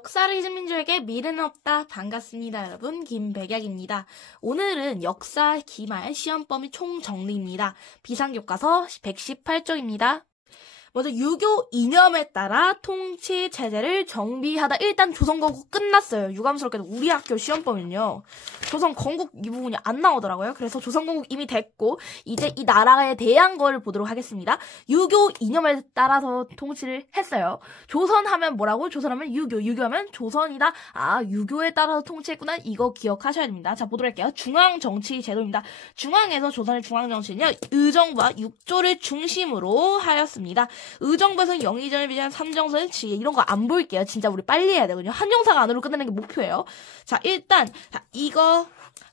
역사를 잊은 민족에게 미래는 없다. 반갑습니다, 여러분. 김백약입니다. 오늘은 역사 기말 시험 범위 총정리입니다. 비상교과서 118쪽입니다. 먼저 유교 이념에 따라 통치 체제를 정비하다. 일단 조선 건국 끝났어요. 유감스럽게도 우리 학교 시험 범위는요, 조선 건국 이 부분이 안 나오더라고요. 그래서 조선 건국 이미 됐고 이제 이 나라에 대한 거를 보도록 하겠습니다. 유교 이념에 따라서 통치를 했어요. 조선 하면 뭐라고? 조선 하면 유교, 유교하면 조선이다. 아, 유교에 따라서 통치했구나. 이거 기억하셔야 됩니다. 자, 보도록 할게요. 중앙정치 제도입니다. 중앙에서 조선의 중앙정치는요, 의정부와 육조를 중심으로 하였습니다. 의정부에서는 영의정을 비롯한 삼정선을 지혜, 이런 거 안 볼게요. 진짜 우리 빨리 해야 되거든요. 한정사가 안으로 끝내는 게 목표예요. 자, 일단 이거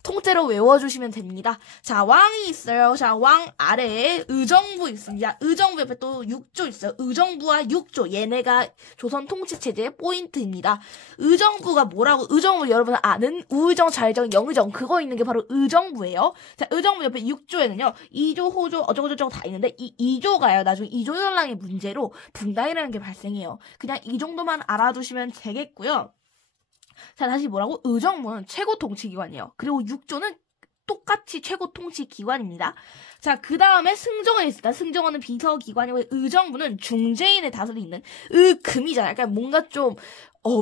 통째로 외워주시면 됩니다. 자, 왕이 있어요. 자, 왕 아래에 의정부 있습니다. 의정부 옆에 또 육조 있어요. 의정부와 육조, 얘네가 조선 통치체제의 포인트입니다. 의정부가 뭐라고? 의정부 여러분 아는 우의정, 좌의정, 영의정, 그거 있는 게 바로 의정부예요. 자, 의정부 옆에 육조에는요, 이조, 호조, 어쩌고저쩌고 다 있는데 이 이조가요, 나중에 이조연락의 문제로 분당이라는 게 발생해요. 그냥 이 정도만 알아두시면 되겠고요. 자, 다시 뭐라고? 의정부는 최고 통치기관이에요. 그리고 육조는 똑같이 최고 통치기관입니다. 자, 그 다음에 승정원이 있습니다. 승정원은 비서기관이고 의정부는 중재인을 다스리는 금이잖아요. 약간 뭔가 좀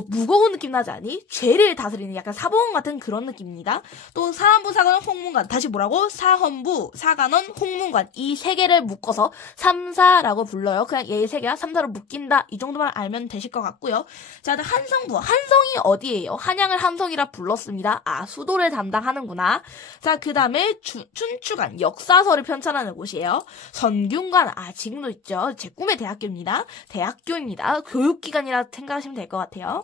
무거운 느낌 나지 않니? 죄를 다스리는 약간 사법원 같은 그런 느낌입니다. 또 사헌부, 사관원, 홍문관. 다시 뭐라고? 사헌부, 사관원, 홍문관. 이 세 개를 묶어서 삼사라고 불러요. 그냥 얘 세 개가 삼사로 묶인다. 이 정도만 알면 되실 것 같고요. 자, 한성부. 한성이 어디예요? 한양을 한성이라 불렀습니다. 아, 수도를 담당하는구나. 자, 그 다음에 춘추관. 역사서를 편찬하는 곳이에요. 선균관. 아, 지금도 있죠. 제 꿈의 대학교입니다. 대학교입니다. 교육기관이라 생각하시면 될 것 같아요.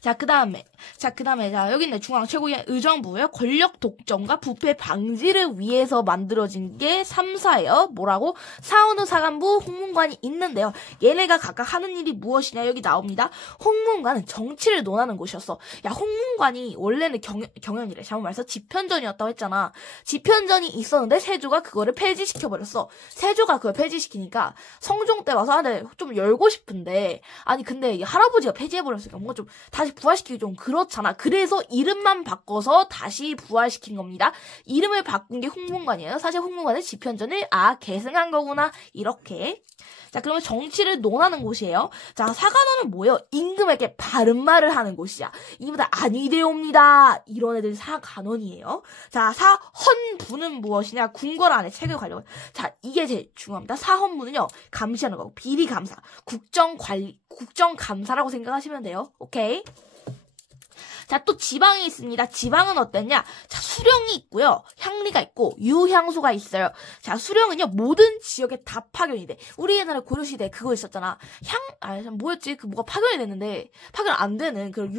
자, 그 다음에, 자, 여기 있네. 중앙 최고의 의정부요. 권력 독점과 부패 방지를 위해서 만들어진 게 3사예요. 뭐라고? 사헌부, 사관부, 홍문관이 있는데요. 얘네가 각각 하는 일이 무엇이냐? 여기 나옵니다. 홍문관은 정치를 논하는 곳이었어. 야, 홍문관이 원래는 경연이래. 잘못 말해서 집현전이었다고 했잖아. 집현전이 있었는데 세조가 그거를 폐지시켜버렸어. 세조가 그걸 폐지시키니까 성종 때 와서 좀 열고 싶은데, 아니, 근데 할아버지가 폐지해버렸으니까 뭔가 좀 다시 부활시키기 좀 그렇잖아. 그래서 이름만 바꿔서 다시 부활시킨 겁니다. 이름을 바꾼 게 홍문관이에요. 사실 홍문관은 집현전을 계승한 거구나. 이렇게. 자, 그러면 정치를 논하는 곳이에요. 자, 사관원은 뭐예요? 임금에게 바른 말을 하는 곳이야. 이보다 아니되옵니다. 이런 애들이 사관원이에요. 자, 사헌부는 무엇이냐? 궁궐 안에 책을 관리하고. 자, 이게 제일 중요합니다. 사헌부는요, 감시하는 거고, 비리감사, 국정관리, 국정감사라고 생각하시면 돼요. 오케이? 자, 또 지방이 있습니다. 지방은 어땠냐? 자, 수령이 있고요. 향리가 있고 유향소가 있어요. 자, 수령은요, 모든 지역에 다 파견이 돼. 우리 옛날에 고려시대에 그거 있었잖아. 뭐였지? 뭐가 파견이 됐는데 파견 안 되는 그런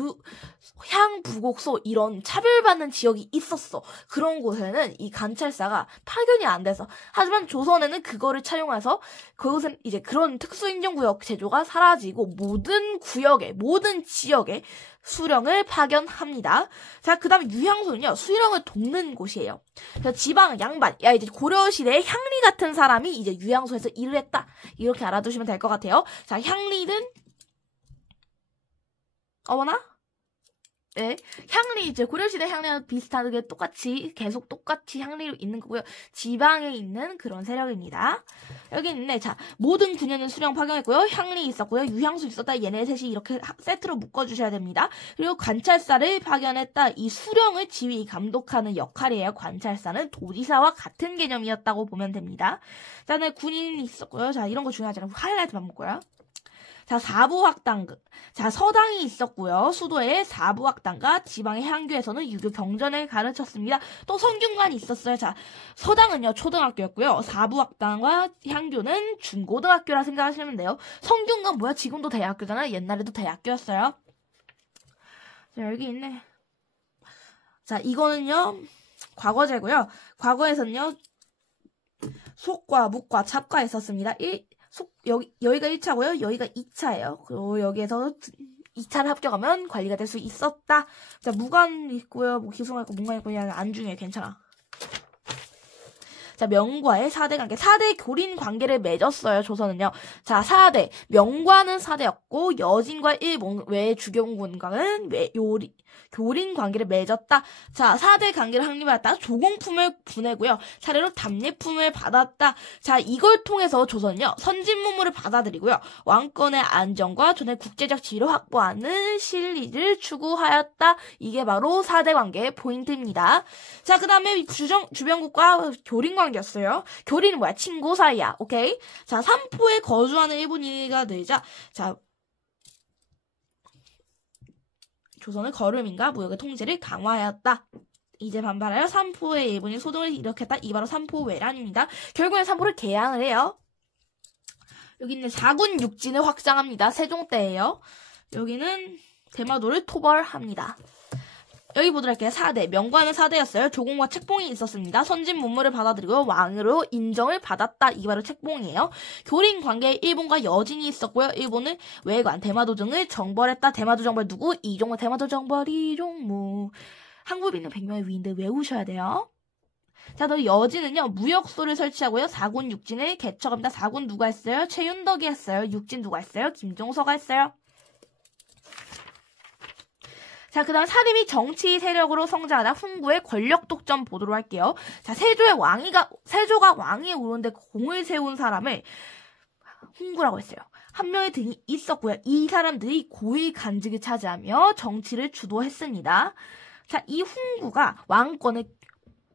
향부곡소 이런 차별받는 지역이 있었어. 그런 곳에는 이 관찰사가 파견이 안 돼서. 하지만 조선에는 그거를 차용해서 그곳은 이제 그런 특수인정구역 제도가 사라지고 모든 구역에, 모든 지역에 수령을 파견합니다. 자, 그 다음에 유향소는요, 수령을 돕는 곳이에요. 그래서 지방, 양반, 이제 고려시대에 향리 같은 사람이 이제 유향소에서 일을 했다. 이렇게 알아두시면 될 것 같아요. 자, 향리는, 어머나? 네. 향리, 이제 고려시대 향리랑 비슷하게 계속 똑같이 향리로 있는 거고요. 지방에 있는 그런 세력입니다. 여기 있네. 자, 모든 군현은 수령 파견했고요. 향리 있었고요. 유향수 있었다. 얘네 셋이 이렇게 세트로 묶어주셔야 됩니다. 그리고 관찰사를 파견했다. 이 수령을 지휘, 감독하는 역할이에요. 관찰사는 도지사와 같은 개념이었다고 보면 됩니다. 자, 네, 군인이 있었고요. 자, 이런 거 중요하잖아요. 하이라이트만 묶어요. 자, 사부학당. 자, 서당이 있었고요. 수도에 사부학당과 지방의 향교에서는 유교 경전을 가르쳤습니다. 또 성균관이 있었어요. 자, 서당은요, 초등학교였고요. 사부학당과 향교는 중고등학교라 생각하시면 돼요. 성균관 뭐야? 지금도 대학교잖아. 옛날에도 대학교였어요. 자, 여기 있네. 자, 이거는요, 과거제고요. 과거에서는요, 속과, 묵과, 찹과 있었습니다. 여기가 1차고요. 여기가 2차예요. 그리고 여기에서 2차를 합격하면 관리가 될 수 있었다. 자, 무관 있고요. 기승관 있고 문관 있고 그냥 안 중요해. 괜찮아. 자, 명과의 4대 관계, 4대 교린 관계를 맺었어요, 조선은요. 자, 4대, 명과는 4대였고, 여진과 일본 외 주경군과는 교린 관계를 맺었다. 자, 4대 관계를 확립하였다. 조공품을 보내고요. 차례로 답례품을 받았다. 자, 이걸 통해서 조선은요, 선진문물을 받아들이고요. 왕권의 안정과 전의 국제적 지위를 확보하는 실리를 추구하였다. 이게 바로 4대 관계의 포인트입니다. 자, 그 다음에 주변국과 교린 관계였어요. 교린은 뭐야? 친구 사이야. 오케이? 자, 삼포에 거주하는 일본인이가 되자, 자, 조선은 거름인가 무역의 통제를 강화하였다. 이제 반발하여 삼포의 일본인 소동을 일으켰다. 이 바로 삼포외란입니다. 결국엔 삼포를 개항을 해요. 여기 있는 4군 육진을 확장합니다. 세종 때예요. 여기는 대마도를 토벌합니다. 여기 보도록 할게요. 4대. 명관은 4대였어요. 조공과 책봉이 있었습니다. 선진 문물을 받아들이고 왕으로 인정을 받았다. 이게 바로 책봉이에요. 교린 관계에 일본과 여진이 있었고요. 일본은 외관, 대마도 등을 정벌했다. 대마도 정벌 누구? 이종무. 대마도 정벌 이종무. 한국에 있는 100명의 위인들 외우셔야 돼요. 자, 또 여진은요, 무역소를 설치하고요. 4군 육진을 개척합니다. 4군 누가 했어요? 최윤덕이 했어요. 육진 누가 했어요? 김종서가 했어요. 자, 그 다음 사림이 정치 세력으로 성장하다 훈구의 권력 독점 보도록 할게요. 자, 세조가 왕위에 오르는데 공을 세운 사람을 훈구라고 했어요. 한 명의 등이 있었고요. 이 사람들이 고위 간직을 차지하며 정치를 주도했습니다. 자, 이 훈구가 왕권을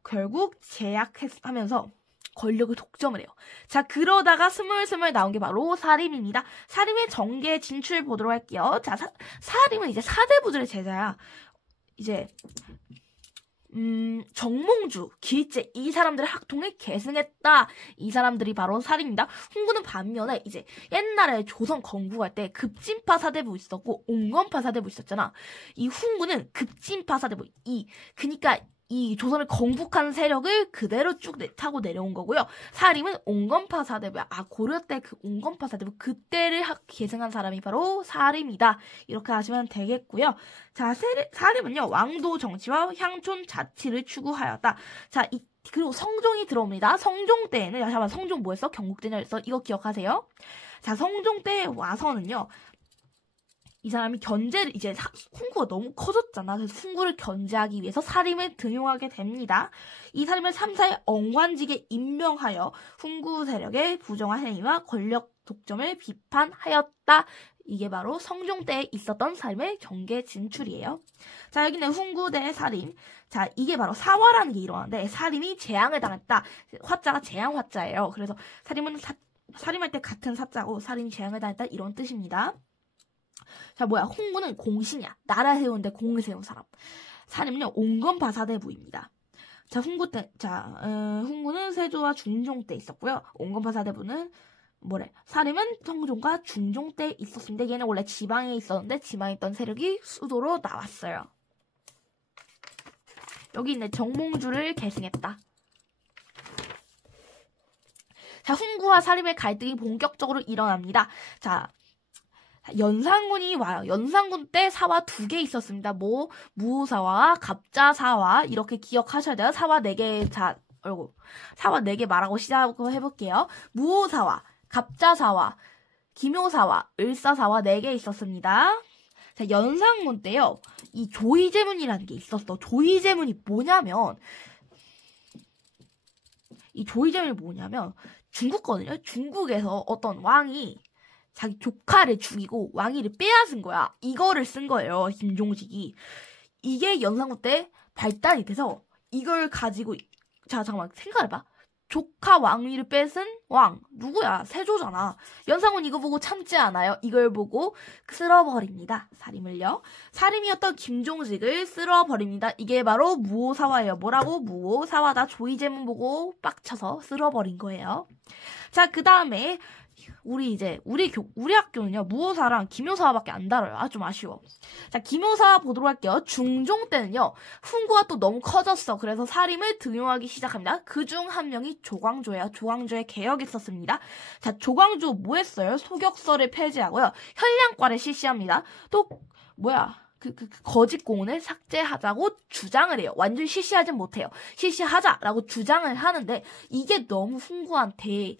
결국 제약하면서 권력을 독점을 해요. 자, 그러다가 스물스물 나온 게 바로 사림입니다. 사림의 정계 진출 보도록 할게요. 자, 사림은 이제 사대부들의 제자야. 이제 정몽주, 길제 이 사람들의 학통을 계승했다. 이 사람들이 바로 사림입니다. 훈구는 반면에 이제 옛날에 조선 건국할 때 급진파 사대부 있었고 옹건파 사대부 있었잖아. 이 훈구는 급진파 사대부 그니까 이 조선을 건국한 세력을 그대로 쭉 타고 내려온 거고요. 사림은 옹건파 사대부야. 고려 때 그 옹건파 사대부 그때를 계승한 사람이 바로 사림이다. 이렇게 하시면 되겠고요. 자, 사림은요, 왕도 정치와 향촌 자치를 추구하였다. 자, 그리고 성종이 들어옵니다. 성종 때에는, 잠깐만, 성종 뭐 했어? 경국대녀 했어? 이거 기억하세요? 자, 성종 때 와서는요, 이 사람이 견제를, 이제 훈구가 너무 커졌잖아. 그래서 훈구를 견제하기 위해서 사림을 등용하게 됩니다. 이 사림을 3사의 억관직에 임명하여 훈구 세력의 부정한 행위와 권력 독점을 비판하였다. 이게 바로 성종 때에 있었던 사림의 경계 진출이에요. 자, 여기는 훈구 대 사림. 자, 이게 바로 사화라는 게 일어나는데 사림이 재앙을 당했다. 화자가 재앙 화자예요. 그래서 사림은 사림할 때 같은 사자고 사림이 재앙을 당했다 이런 뜻입니다. 자, 뭐야? 훈구는 공신이야. 나라 세우는데 공을 세운 사람. 사림은요, 옹건파 사대부입니다. 자, 훈구는 세조와 중종 때 있었고요. 옹건파 사대부는 사림은 성종과 중종 때 있었습니다. 얘는 원래 지방에 있었는데 지방에 있던 세력이 수도로 나왔어요. 여기 있는 정몽주를 계승했다. 자, 훈구와 사림의 갈등이 본격적으로 일어납니다. 자, 연산군이 와요. 연산군 때 사화 2개 있었습니다. 무사화와 갑자사화 이렇게 기억하셔야 돼요. 사화 4개 사화 4개 말하고 시작해볼게요. 무사화, 갑자사화, 기묘사화, 을사사화 4개 있었습니다. 자, 연산군 때요. 이 조의제문이라는 게 있었어. 조의제문이 뭐냐면 중국거든요. 중국에서 어떤 왕이 자기 조카를 죽이고 왕위를 빼앗은 거야. 이거를 쓴 거예요. 김종식이. 이게 연산군 때 발달이 돼서 이걸 가지고 잠깐만 생각해봐. 조카 왕위를 뺏은 왕 누구야? 세조잖아. 연산군 이거 보고 참지 않아요. 이걸 보고 쓸어버립니다. 사림을요. 사림이었던 김종식을 쓸어버립니다. 이게 바로 무오사화예요. 뭐라고? 무오사화다. 조의제문 보고 빡쳐서 쓸어버린 거예요. 자, 그 다음에 우리 학교는요, 무오사랑 기묘사밖에 안 다뤄요. 좀 아쉬워. 자, 기묘사 보도록 할게요. 중종 때는요, 훈구가 또 너무 커졌어. 그래서 사림을 등용하기 시작합니다. 그중 한 명이 조광조예요. 조광조의 개혁이 있었습니다. 자, 조광조 뭐 했어요? 소격서를 폐지하고요. 현량과를 실시합니다. 또, 거짓 공문을 삭제하자고 주장을 해요. 완전히 실시하진 못해요. 실시하자라고 주장을 하는데 이게 너무 훈구한테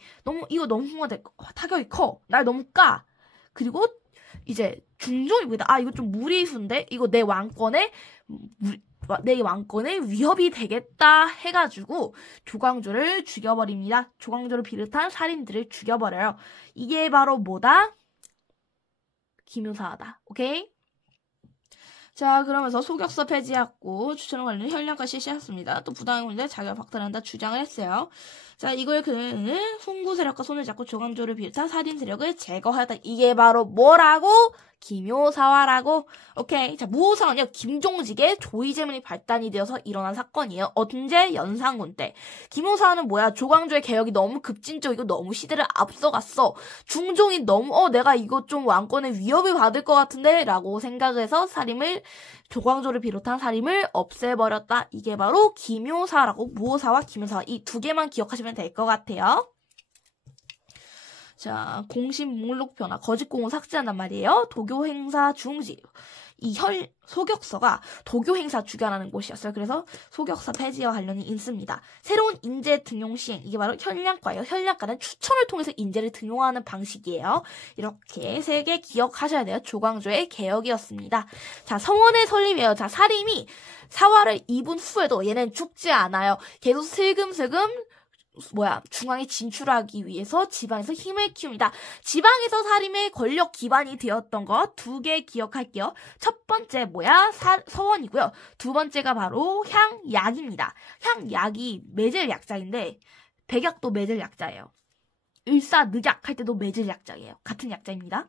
이거 너무 훈구한테 타격이 커. 날 너무 까. 그리고 이제 중종이 보이다. 아 이거 좀 무리수인데 이거 내 왕권에 위협이 되겠다 해가지고 조광조를 죽여버립니다. 조광조를 비롯한 살인들을 죽여버려요. 이게 바로 뭐다? 기묘사하다. 오케이? 자, 그러면서 소격서 폐지하고 추천을 관련 현량과 실시했습니다. 또 부당행위인데 자기가 박탈한다 주장을 했어요. 자, 이걸 그는 훈구 세력과 손을 잡고 조광조를 비롯한 살인 세력을 제거하였다. 이게 바로 뭐라고? 기묘사화라고. 오케이. 자, 무호사는요, 김종직의 조의제문이 발단이 되어서 일어난 사건이에요. 언제? 연산군 때. 기묘사화는 뭐야? 조광조의 개혁이 너무 급진적이고 너무 시대를 앞서갔어. 중종이 너무 내가 이거 좀 왕권의 위협을 받을 것 같은데? 라고 생각을 해서 조광조를 비롯한 살인을 없애버렸다. 이게 바로 기묘사라고. 무호사와 기묘사 이 두 개만 기억하시면 될 것 같아요. 자, 공신 목록 변화, 거짓 공문 삭제한단 말이에요. 도교 행사 중지. 이 소격서가 도교 행사 주관하는 곳이었어요. 그래서 소격서 폐지와 관련이 있습니다. 새로운 인재 등용 시행, 이게 바로 현량과예요. 현량과는 추천을 통해서 인재를 등용하는 방식이에요. 이렇게 세 개 기억하셔야 돼요. 조광조의 개혁이었습니다. 자, 성원의 설립이에요. 자, 사림이 사화를 입은 후에도 얘는 죽지 않아요. 계속 슬금슬금 중앙에 진출하기 위해서 지방에서 힘을 키웁니다. 지방에서 사림의 권력 기반이 되었던 거 두 개 기억할게요. 첫 번째 서원이고요. 두 번째가 바로 향약입니다. 향약이 매질 약자인데 백약도 매질 약자예요. 일사늑약 할 때도 매질 약자예요. 같은 약자입니다.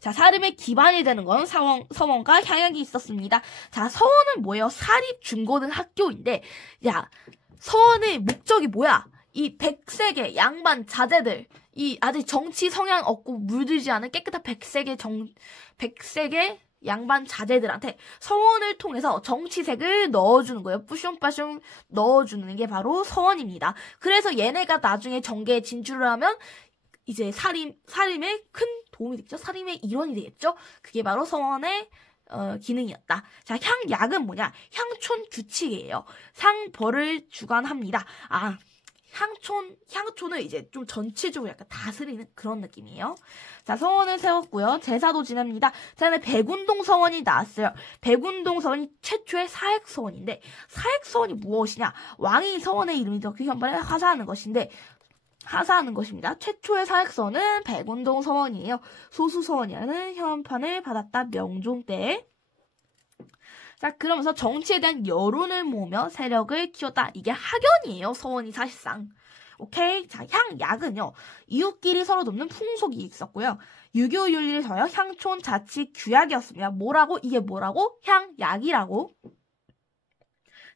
자, 사림의 기반이 되는 건 서원과 향약이 있었습니다. 자, 서원은 뭐예요? 사립 중고등학교인데 서원의 목적이 뭐야? 이 100세계 양반 자제들, 이 아직 정치 성향 없고 물들지 않은 깨끗한 100세계 양반 자제들한테 서원을 통해서 정치색을 넣어주는 거예요. 뿌숑빠숑 넣어주는 게 바로 서원입니다. 그래서 얘네가 나중에 정계에 진출을 하면 이제 살림에 큰 도움이 되겠죠? 살림의 일원이 되겠죠? 그게 바로 서원의 기능이었다. 자, 향약은 뭐냐? 향촌 규칙이에요. 상벌을 주관합니다. 향촌을 이제 좀 전체적으로 약간 다스리는 그런 느낌이에요. 자, 서원을 세웠고요. 제사도 지냅니다. 자, 백운동 서원이 나왔어요. 백운동 서원이 최초의 사획 서원인데, 사획 서원이 무엇이냐? 왕이 서원의 이름이 그 현판에 하사하는 것입니다. 최초의 사획서는 백운동 서원이에요. 소수서원이라는 현판을 받았다. 명종 때. 자, 그러면서 정치에 대한 여론을 모으며 세력을 키웠다. 이게 학연이에요. 서원이 사실상. 오케이. 자, 향약은요. 이웃끼리 서로 돕는 풍속이 있었고요. 유교 윤리를 더하여 향촌 자치 규약이었습니다. 이게 뭐라고? 향약이라고.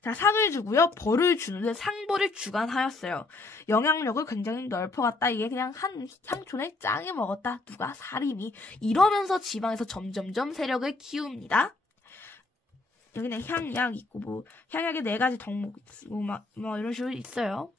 자, 상을 주고요. 벌을 주는데 상벌을 주관하였어요. 영향력을 굉장히 넓혀갔다. 이게 그냥 한 향촌에 짱이 먹었다. 누가? 사림이. 이러면서 지방에서 점점점 세력을 키웁니다. 여기는 향약 있고 향약에 4가지 덕목 있고 이런 식으로 있어요.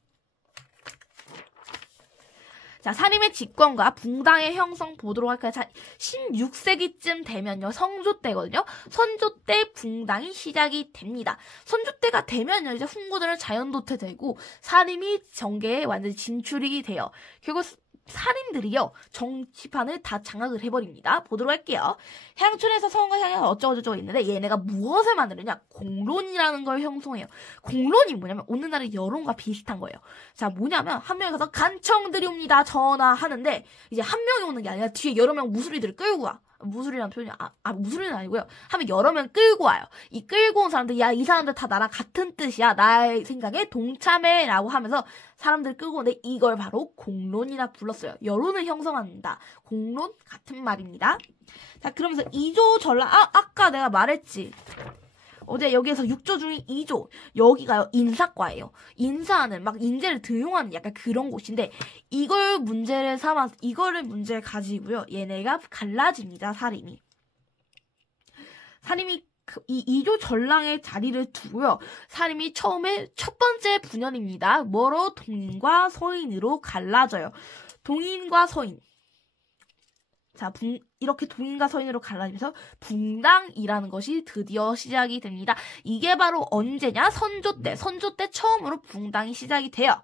자, 사림의 집권과 붕당의 형성 보도록 할까요? 자, 16세기쯤 되면요. 성조 때거든요. 선조 때 붕당이 시작이 됩니다. 선조 때가 되면요. 이제 훈구들은 자연도태되고 사림이 정계에 완전히 진출이 돼요. 결국 살인들이요. 정치판을 다 장악을 해버립니다. 보도록 할게요. 향촌에서 서원과 향약이 어쩌고저쩌고 있는데 얘네가 무엇을 만드느냐? 공론이라는 걸 형성해요. 공론이 뭐냐면 오늘날의 여론과 비슷한 거예요. 자, 뭐냐면 한 명이 가서 간청들이 옵니다. 전화 하는데 이제 한 명이 오는 게 아니라 뒤에 여러 명 무수리들을 끌고 와. 무술이라는 표현이 무술이는 아니고요. 하면 여러 명 끌고 와요. 이 끌고 온 사람들, 이 사람들 다 나랑 같은 뜻이야. 나의 생각에 동참해라고 하면서 사람들 끌고 오는데 이걸 바로 공론이라 불렀어요. 여론을 형성한다. 공론 같은 말입니다. 자, 그러면서 2조 전라 아까 내가 말했지. 어제 여기에서 6조 중에 2조 여기가요 인사과예요. 인사하는 막 인재를 등용하는 약간 그런 곳인데 이거를 문제를 가지고요. 얘네가 갈라집니다. 사림이 이 2조 전랑의 자리를 두고요. 사림이 처음에 첫 번째 분열입니다. 뭐로? 동인과 서인으로 갈라져요. 동인과 서인. 자, 이렇게 동인과 서인으로 갈라지면서 붕당이라는 것이 드디어 시작이 됩니다. 이게 바로 언제냐? 선조 때 처음으로 붕당이 시작이 돼요.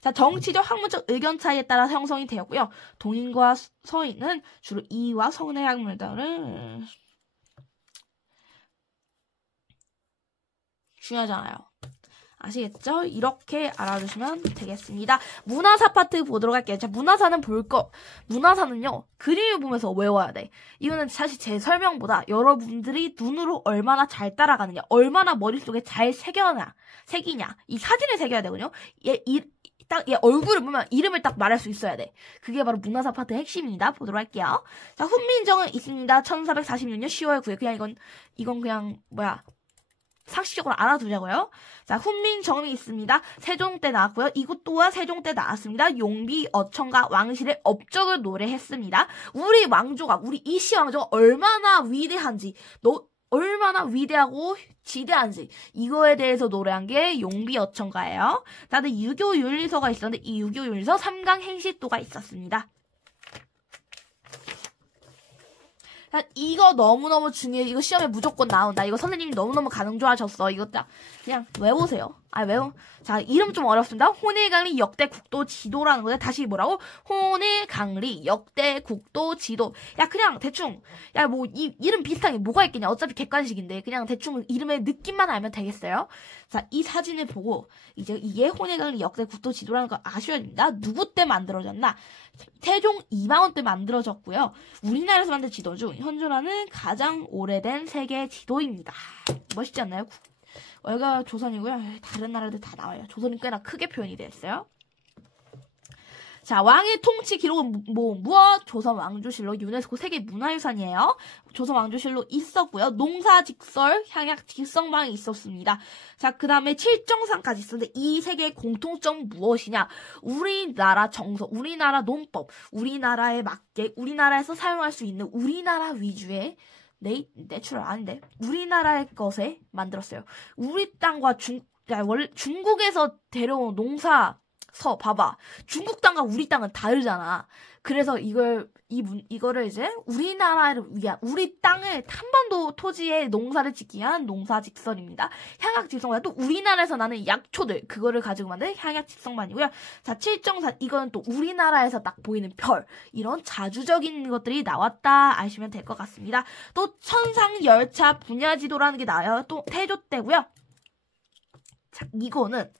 자, 정치적 학문적 의견 차이에 따라 형성이 되었고요. 동인과 서인은 주로 이와 성의 학문들을 중요하잖아요. 아시겠죠? 이렇게 알아두시면 되겠습니다. 문화사 파트 보도록 할게요. 자, 문화사는요, 그림을 보면서 외워야 돼. 이거는 사실 제 설명보다 여러분들이 눈으로 얼마나 잘 따라가느냐, 얼마나 머릿속에 잘 새기냐, 이 사진을 새겨야 되거든요. 얘 얼굴을 보면 이름을 딱 말할 수 있어야 돼. 그게 바로 문화사 파트의 핵심입니다. 보도록 할게요. 자, 훈민정음 있습니다. 1446년 10월 9일. 그냥 이건 그냥, 상식적으로 알아두자고요. 자, 훈민정음이 있습니다. 세종 때 나왔고요. 이것 또한 세종 때 나왔습니다. 용비, 어청과 왕실의 업적을 노래했습니다. 우리 이시 왕조가 얼마나 위대한지, 얼마나 위대하고 지대한지 이거에 대해서 노래한 게 용비 어청가예요. 다들 유교 윤리서가 있었는데 이 유교 윤리서 3강 행시도가 있었습니다. 이거 너무너무 중요해. 이거 시험에 무조건 나온다. 이거 선생님이 너무너무 강조하셨어. 이거 딱 그냥 외우세요. 자, 이름 좀 어렵습니다. 혼일강리 역대 국도 지도라는 거예요. 다시 뭐라고? 혼일강리 역대 국도 지도. 야, 그냥 대충 이름 비슷한 게 뭐가 있겠냐. 어차피 객관식인데 그냥 대충 이름의 느낌만 알면 되겠어요. 자, 이 사진을 보고 이제 이게 혼일강리 역대 국도 지도라는 거 아셔야 됩니다. 누구 때 만들어졌나? 태종 이방원 때 만들어졌고요. 우리나라에서 만든 지도 중 현존하는 가장 오래된 세계 지도입니다. 멋있지 않나요? 여기가 조선이고요. 다른 나라들 다 나와요. 조선이 꽤나 크게 표현이 되어 있어요. 자, 왕의 통치 기록은 무엇? 조선 왕조실록 유네스코 세계 문화유산이에요. 조선 왕조실록 있었고요. 농사직설, 향약, 직성방이 있었습니다. 자, 그 다음에 칠정상까지 있었는데 이 세 개의 공통점 무엇이냐? 우리나라 정서, 우리나라 논법, 우리나라에 맞게 우리나라에서 사용할 수 있는 우리나라 위주의 내추럴 아닌데 우리나라의 것에 만들었어요. 우리 땅과 원래 중국에서 데려온 농사서 봐봐. 중국 땅과 우리 땅은 다르잖아. 그래서 이거를 이제 우리나라를 위한 우리 땅을 한반도 토지에 농사를 짓기 위한 농사직설입니다. 향약직성반 또 우리나라에서 나는 약초들 그거를 가지고 만든 향약직성반이고요. 자, 칠정산 이거는 또 우리나라에서 딱 보이는 별 이런 자주적인 것들이 나왔다 아시면 될 것 같습니다. 또 천상열차 분야지도라는 게 나와요. 또 태조 때고요. 자, 이거는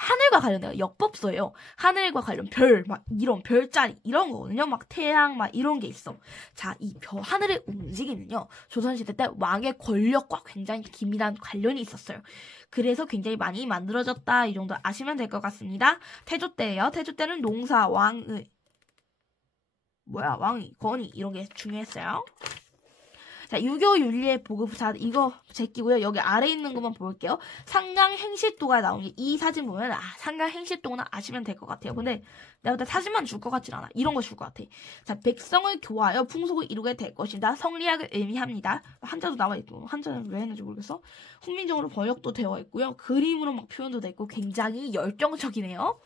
하늘과 관련돼요. 역법서예요. 하늘과 관련 이런 별자리 이런 거거든요. 태양 이런 게 있어. 자, 이 하늘의 움직임은요. 조선시대 때 왕의 권력과 굉장히 긴밀한 관련이 있었어요. 그래서 굉장히 많이 만들어졌다. 이 정도 아시면 될 것 같습니다. 태조 때예요. 태조 때는 농사, 왕의 권위 이런 게 중요했어요. 자, 유교 윤리의 보급. 자, 이거 제끼고요. 여기 아래 있는 것만 볼게요. 상강 행실도가 나온 게 이 사진 보면 상강 행실도는 아시면 될 것 같아요. 근데 내가 볼 때 사진만 줄 것 같진 않아. 이런 거 줄 것 같아. 자, 백성을 교화하여 풍속을 이루게 될 것이다. 성리학을 의미합니다. 한자도 나와 있고 한자는 왜 했는지 모르겠어. 훈민정음으로 번역도 되어 있고요. 그림으로 표현도 되어 있고 굉장히 열정적이네요.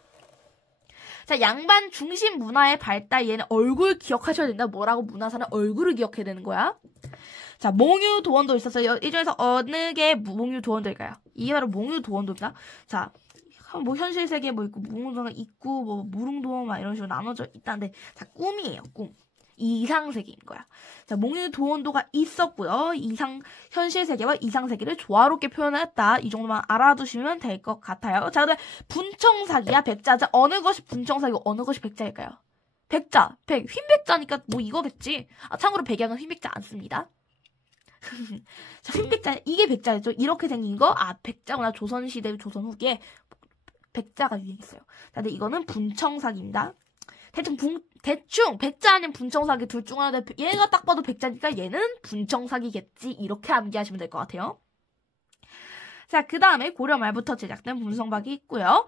자, 양반 중심 문화의 발달. 얘는 얼굴 기억하셔야 된다. 뭐라고? 문화사는 얼굴을 기억해야 되는 거야. 자, 몽유도원도 있었어요. 이 중에서 어느 게 몽유도원도일까요? 이게 바로 몽유도원도입니다. 자, 현실 세계에 있고, 몽유도원가 있고, 무릉도원 이런 식으로 나눠져 있다는데, 자, 꿈이에요, 꿈. 이상세계인 거야. 자, 몽유도원도가 있었고요. 현실 세계와 이상 세계를 조화롭게 표현했다. 이 정도만 알아두시면 될 것 같아요. 자, 그다음에 분청사기야, 백자. 자, 어느 것이 분청사기고 어느 것이 백자일까요? 백자, 흰백자니까 이거겠지. 참고로 백약은 흰백자 안 씁니다. 자, 흰백자, 이게 백자였죠. 이렇게 생긴 거, 백자구나. 조선시대, 조선 후기에 백자가 유행했어요. 자, 근데 이거는 분청사기입니다. 대충 백자 아닌 분청사기 둘 중 하나. 얘가 딱 봐도 백자니까 얘는 분청사기겠지. 이렇게 암기하시면 될 것 같아요. 자, 그 다음에 고려 말부터 제작된 분성박이 있고요.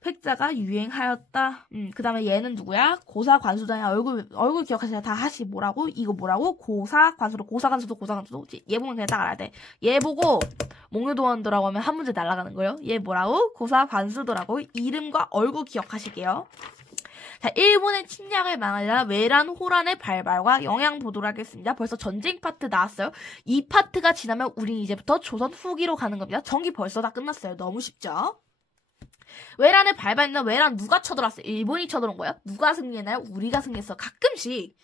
백자가 유행하였다. 그 다음에 얘는 누구야? 고사 관수자야. 얼굴 기억하세요. 다 하시 뭐라고? 이거 뭐라고? 고사 관수도. 얘 보면 그냥 딱 알아야 돼. 얘 보고 몽유도원도라고 하면 한 문제 날아가는 거예요. 얘 뭐라고? 고사 관수도라고. 이름과 얼굴 기억하실게요. 자, 일본의 침략을 막으려 외란 호란의 발발과 영향 보도록 하겠습니다. 벌써 전쟁 파트 나왔어요. 이 파트가 지나면 우린 이제부터 조선 후기로 가는 겁니다. 전기 벌써 다 끝났어요. 너무 쉽죠? 외란의 발발이나 외란 누가 쳐들어왔어요? 일본이 쳐들어온 거예요? 누가 승리했나요? 우리가 승리했어. 가끔씩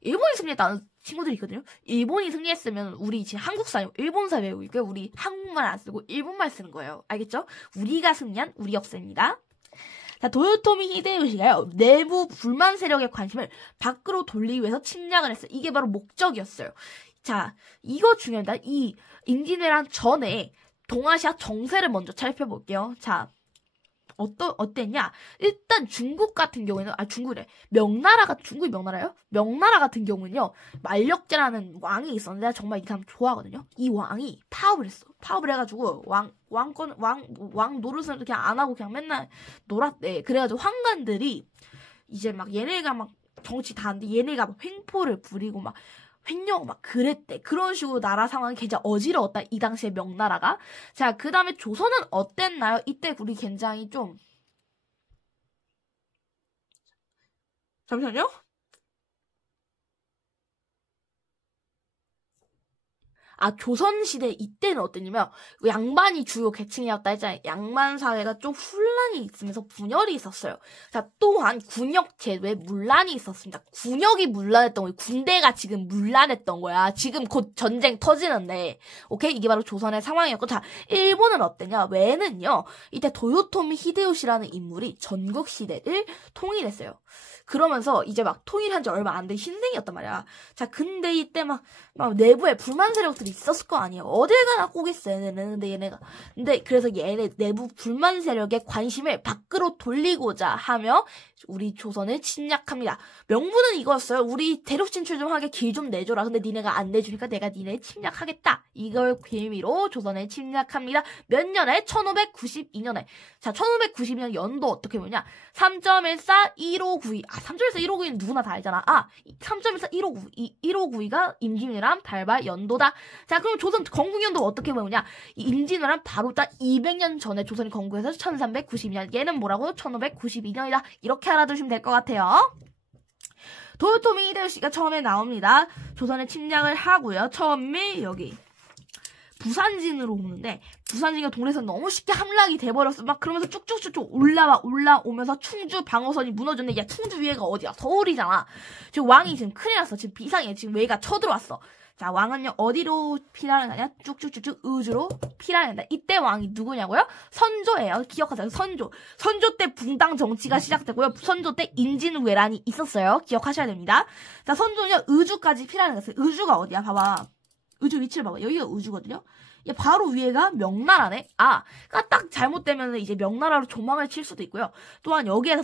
일본이 승리했다는 친구들이 있거든요. 일본이 승리했으면 우리 지금 한국사, 일본사 외우고 있고요. 우리 한국말 안 쓰고 일본말 쓰는 거예요. 알겠죠? 우리가 승리한 우리 역사입니다. 자, 도요토미 히데요시가요, 내부 불만 세력의 관심을 밖으로 돌리기 위해서 침략을 했어요. 이게 바로 목적이었어요. 자, 이거 중요합니다. 이 임진왜란 전에 동아시아 정세를 먼저 살펴볼게요. 자, 어땠냐? 일단 중국 같은 경우에는, 중국이 명나라예요? 명나라 같은 경우는요, 만력제라는 왕이 있었는데, 정말 이 사람 좋아하거든요? 이 왕이 파업을 했어. 파업을 해가지고, 왕 노릇을 그냥 안 하고 그냥 맨날 놀았대. 그래가지고 황관들이, 이제 막 얘네가 막 정치 다 하는데, 얘네가 막 횡포를 부리고 막, 횡령 막 그랬대. 그런 식으로 나라 상황이 굉장히 어지러웠다. 이 당시에 명나라가. 자, 그 다음에 조선은 어땠나요? 이때 우리 굉장히 좀 잠시만요. 조선시대 이때는 어땠냐면, 양반이 주요 계층이었다 했잖아요. 양반 사회가 좀 혼란이 있으면서 분열이 있었어요. 자, 또한 군역 제도에 문란이 있었습니다. 군역이 문란했던 거예요. 군대가 지금 문란했던 거야. 지금 곧 전쟁 터지는데, 오케이? 이게 바로 조선의 상황이었고, 자, 일본은 어땠냐? 왜는요, 이때 도요토미 히데요시라는 인물이 전국 시대를 통일했어요. 그러면서 이제 막 통일한 지 얼마 안 된 신생이었단 말이야. 자, 근데 이때 막 내부에 불만 세력들이 있었을 거 아니에요. 어딜 가나 꼭 있어요, 얘네가. 근데 그래서 얘네 내부 불만 세력의 관심을 밖으로 돌리고자 하며 우리 조선을 침략합니다. 명분은 이거였어요. 우리 대륙 진출 좀 하게 길 좀 내줘라. 근데 니네가 안 내주니까 내가 니네 침략하겠다. 이걸 빌미로 조선을 침략합니다. 몇 년에? 1592년에. 자, 1592년 연도 어떻게 보냐? 3.14 1592. 3.14 1592는 누구나 다 알잖아. 3.14 1592가 임진왜란 발발 연도다. 자, 그럼 조선 건국연도 어떻게 보냐? 임진왜란 바로 딱 200년 전에 조선이 건국해서 1392년. 얘는 뭐라고? 1592년이다. 이렇게 알아두시면 될 것 같아요. 도요토미 히데요시가 처음에 나옵니다. 조선에 침략을 하고요. 처음에 여기 부산진으로 오는데, 부산진과 동래선 너무 쉽게 함락이 돼버렸어. 막 그러면서 쭉쭉쭉쭉 올라오면서 충주 방어선이 무너졌는데, 야, 충주 위에가 어디야? 서울이잖아. 지금 왕이 지금 큰일 났어. 지금 비상이야. 지금 외가 쳐들어왔어. 자, 왕은요, 어디로 피난을 가냐? 쭉쭉쭉쭉 의주로 피난을 간다. 이때 왕이 누구냐고요? 선조예요. 기억하세요. 선조 때 붕당 정치가 시작되고요. 선조 때 임진왜란이 있었어요. 기억하셔야 됩니다. 자, 선조는요, 의주까지 피난을 갔어요. 의주가 어디야? 봐봐. 의주 위치를 봐봐. 여기가 의주거든요. 야, 바로 위에가 명나라네. 그러니까 딱 잘못되면 이제 명나라로 조망을 칠 수도 있고요. 또한 여기에서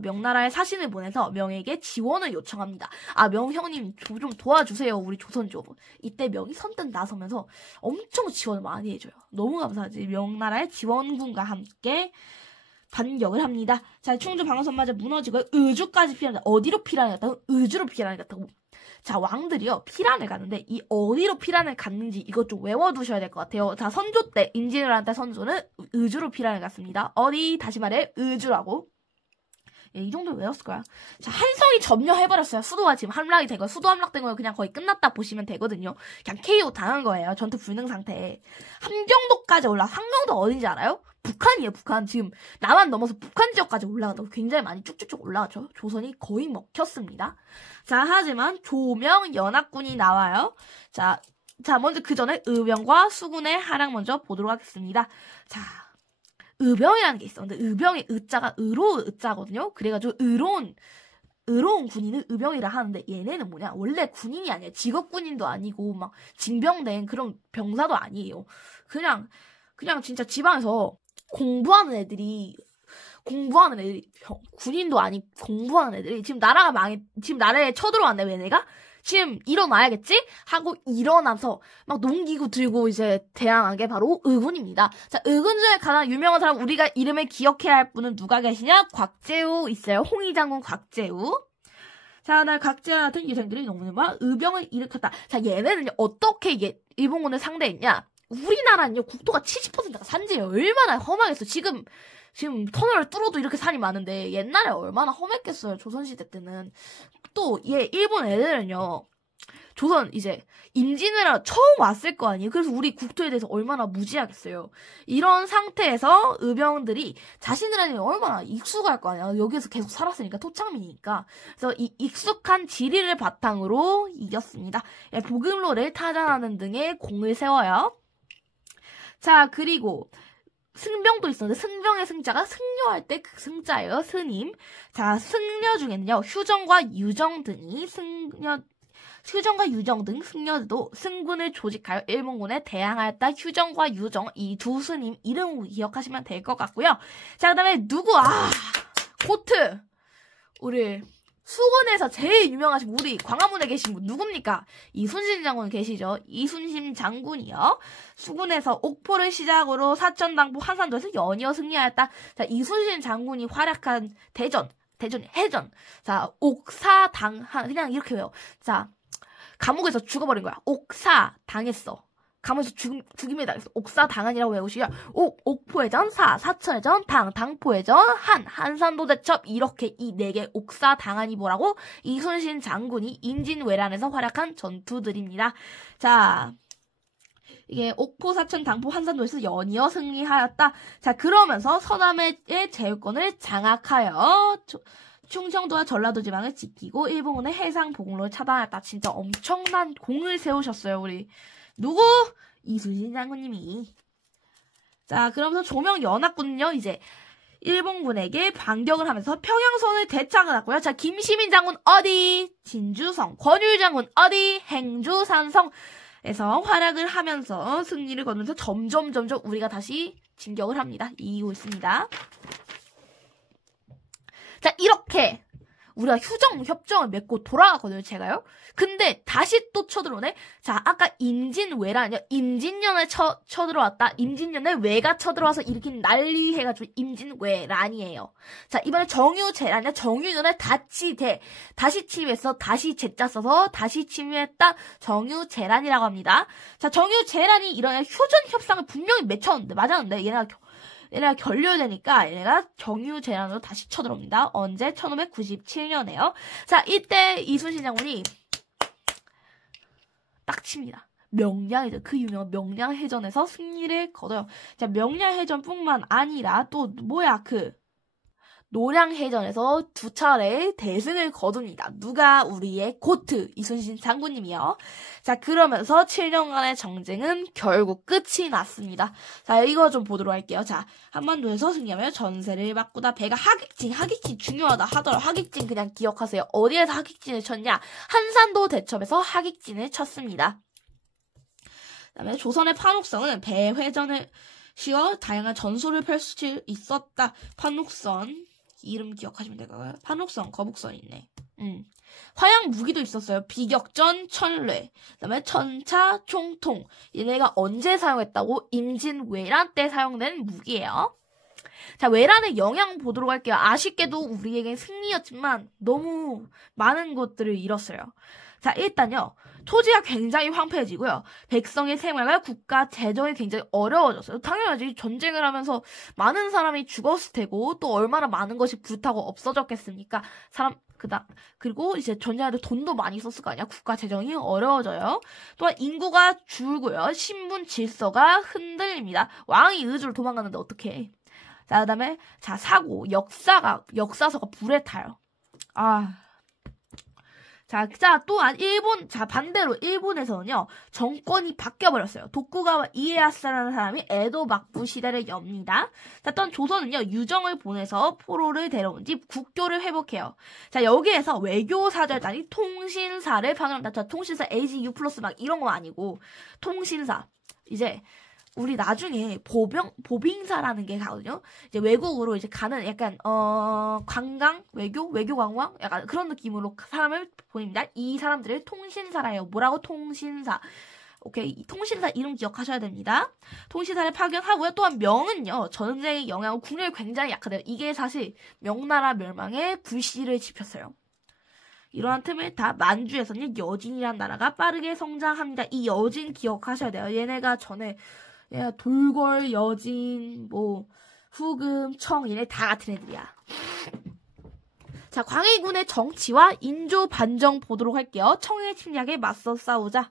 명나라에 사신을 보내서 명에게 지원을 요청합니다. 명 형님 좀 도와주세요. 우리 조선 좀. 이때 명이 선뜻 나서면서 엄청 지원을 많이 해줘요. 너무 감사하지. 명나라의 지원군과 함께 반격을 합니다. 자, 충주 방어선마저 무너지고 의주까지 피난한다. 어디로 피난을 갔다고? 의주로 피난을 갔다고. 자, 왕들이요, 피란을 가는데, 이 어디로 피란을 갔는지 이것 좀 외워두셔야 될 것 같아요. 자, 선조 때, 임진왜란 때 선조는 의주로 피란을 갔습니다. 어디? 다시 말해, 의주라고. 예, 이 정도 외웠을 거야. 자, 한성이 점령해버렸어요. 수도가 지금 함락이 된 거예요. 수도 함락된 거예요. 그냥 거의 끝났다 보시면 되거든요. 그냥 KO 당한 거예요. 전투 불능 상태. 함경도까지 함경도 어딘지 알아요? 북한이에요, 북한. 지금 남한 넘어서 북한 지역까지 올라간다고 굉장히 많이 쭉쭉쭉 올라가죠. 조선이 거의 먹혔습니다. 자, 하지만 조명 연합군이 나와요. 자, 먼저 그 전에 의병과 수군의 하락 먼저 보도록 하겠습니다. 자, 의병이라는 게 있어. 근데 의병의 의자가 의로 의자거든요. 그래가지고 의로운 군인은 의병이라 하는데, 얘네는 뭐냐? 원래 군인이 아니야. 직업 군인도 아니고 막 징병된 그런 병사도 아니에요. 그냥 진짜 지방에서 공부하는 애들이 군인도 아니 공부하는 애들이 지금 나라에 쳐들어왔네. 얘네가 지금 일어나야겠지 하고 일어나서 막 농기구 들고 이제 대항한 게 바로 의군입니다. 자, 의군 중에 가장 유명한 사람, 우리가 이름을 기억해야 할 분은 누가 계시냐? 곽재우 있어요. 홍위 장군 곽재우. 자, 날 곽재우 같은 유생들이 농민과 의병을 일으켰다. 자, 얘네는 어떻게 일본군을 상대했냐? 우리나라는요, 국토가 70%가 산지예요. 얼마나 험하겠어. 지금 터널을 뚫어도 이렇게 산이 많은데, 옛날에 얼마나 험했겠어요. 조선시대 때는. 또, 일본 애들은요, 조선 이제 임진왜란 처음 왔을 거 아니에요. 그래서 우리 국토에 대해서 얼마나 무지하겠어요. 이런 상태에서 의병들이 자신들한테 얼마나 익숙할 거 아니야. 여기에서 계속 살았으니까 토착민이니까. 그래서 이 익숙한 지리를 바탕으로 이겼습니다. 보급로를 타전하는 등의 공을 세워요. 자, 그리고 승병도 있었는데 승병의 승자가 승려할 때 그 승자예요. 스님. 자, 승려 중에는요. 휴정과 유정 등 승려들도 승군을 조직하여 일본군에 대항하였다. 휴정과 유정 이 두 스님 이름 기억하시면 될 것 같고요. 자, 그다음에 고트. 우리 수군에서 제일 유명하신 우리 광화문에 계신 분 누굽니까? 이순신 장군 계시죠? 이순신 장군이요. 수군에서 옥포를 시작으로 사천당포 한산도에서 연이어 승리하였다. 자, 이순신 장군이 활약한 해전. 자, 옥사당한 그냥 이렇게 외워. 자, 감옥에서 죽어버린 거야. 옥사당했어. 감옥에서 죽임에 당했어. 옥사당한이라고 외우시고요. 옥포해전, 사천해전, 당포해전, 한산도 대첩 이렇게 이 4개 옥사당한이 뭐라고? 이순신 장군이 임진왜란에서 활약한 전투들입니다. 자, 이게 옥포, 사천, 당포, 한산도에서 연이어 승리하였다. 자, 그러면서 서남의 제휴권을 장악하여 충청도와 전라도 지방을 지키고 일본군의 해상 보급로를 차단했다. 진짜 엄청난 공을 세우셨어요. 우리 누구? 이순신 장군님이. 자, 그러면서 조명연합군은요. 이제 일본군에게 반격을 하면서 평양선을 대창을 했고요. 자, 김시민 장군 어디? 진주성. 권율 장군 어디? 행주산성에서 활약을 하면서 승리를 거두면서 점점 우리가 다시 진격을 합니다. 이기고 있습니다. 자, 이렇게 우리가 휴정협정을 맺고 돌아갔거든요, 제가요. 근데 다시 또 쳐들어오네. 자, 아까 임진왜란이요. 임진년에 쳐들어왔다. 임진년에 왜가 쳐들어와서 일으킨 난리 해가지고 임진왜란이에요. 자, 이번에 정유재란이야. 정유년에 다시 침입해서 다시 제자 써서 다시 침입했다. 정유재란이라고 합니다. 자, 정유재란이 일어나 휴전협상을 분명히 맺혔는데 맞았는데 얘네가 결렬되니까 얘네가 정유재란으로 다시 쳐들어옵니다. 언제? 1597년에요. 자, 이때 이순신 장군이 딱 칩니다. 명량해전, 그 유명한 명량해전에서 승리를 거둬요. 자, 명량해전뿐만 아니라 또 노량해전에서 2차례 대승을 거둡니다. 누가? 우리의 고트 이순신 장군님이요. 자, 그러면서 7년간의 정쟁은 결국 끝이 났습니다. 자, 이거 좀 보도록 할게요. 자, 한반도에서 승리하며 전세를 바꾸다. 배가 하객진 중요하다 하더라도 하객진 그냥 기억하세요. 어디에서 하객진을 쳤냐? 한산도 대첩에서 하객진을 쳤습니다. 그다음에 조선의 판옥성은 배회전을 시어 다양한 전술을 펼칠 수 있었다. 판옥선 이름 기억하시면 될까요? 판옥선, 거북선 있네. 화양 무기도 있었어요. 비격전, 천뢰, 그다음에 천차, 총통. 얘네가 언제 사용했다고? 임진왜란 때 사용된 무기예요. 자, 왜란의 영향 보도록 할게요. 아쉽게도 우리에겐 승리였지만 너무 많은 것들을 잃었어요. 자, 일단요. 토지가 굉장히 황폐해지고요. 백성의 생활과 국가 재정이 굉장히 어려워졌어요. 당연하지. 전쟁을 하면서 많은 사람이 죽었을 테고 또 얼마나 많은 것이 불타고 없어졌겠습니까? 그리고 이제 전쟁할 때 돈도 많이 썼을 거 아니야. 국가 재정이 어려워져요. 또한 인구가 줄고요. 신분 질서가 흔들립니다. 왕이 의주로 도망가는데 어떡해. 자, 그다음에 사고, 역사서가 불에 타요. 자, 또한 반대로 일본에서는요, 정권이 바뀌어버렸어요. 도쿠가와 이에야스라는 사람이 에도 막부 시대를 엽니다. 자, 또한 조선은요, 유정을 보내서 포로를 데려온 뒤 국교를 회복해요. 자, 여기에서 외교사절단이 통신사를 파견합니다. 자, 통신사 AGU 플러스 막 이런 거 아니고, 통신사. 이제, 우리 나중에 보빙사라는 게 가거든요. 이제 외국으로 이제 가는 약간 관광 외교 관광 약간 그런 느낌으로 사람을 보냅니다. 이 사람들을 통신사라 해요. 뭐라고? 통신사. 오케이, 통신사 이름 기억하셔야 됩니다. 통신사를 파견하고요. 또한 명은요, 전쟁의 영향으로 국력이 굉장히 약하대요. 이게 사실 명나라 멸망에 불씨를 지폈어요. 이러한 틈을 타 만주에서는 여진이란 나라가 빠르게 성장합니다. 이 여진 기억하셔야 돼요. 얘네가 전에 돌궐, 여진, 뭐 후금, 청 얘네 다 같은 애들이야. 자, 광해군의 정치와 인조 반정 보도록 할게요. 청의 침략에 맞서 싸우자.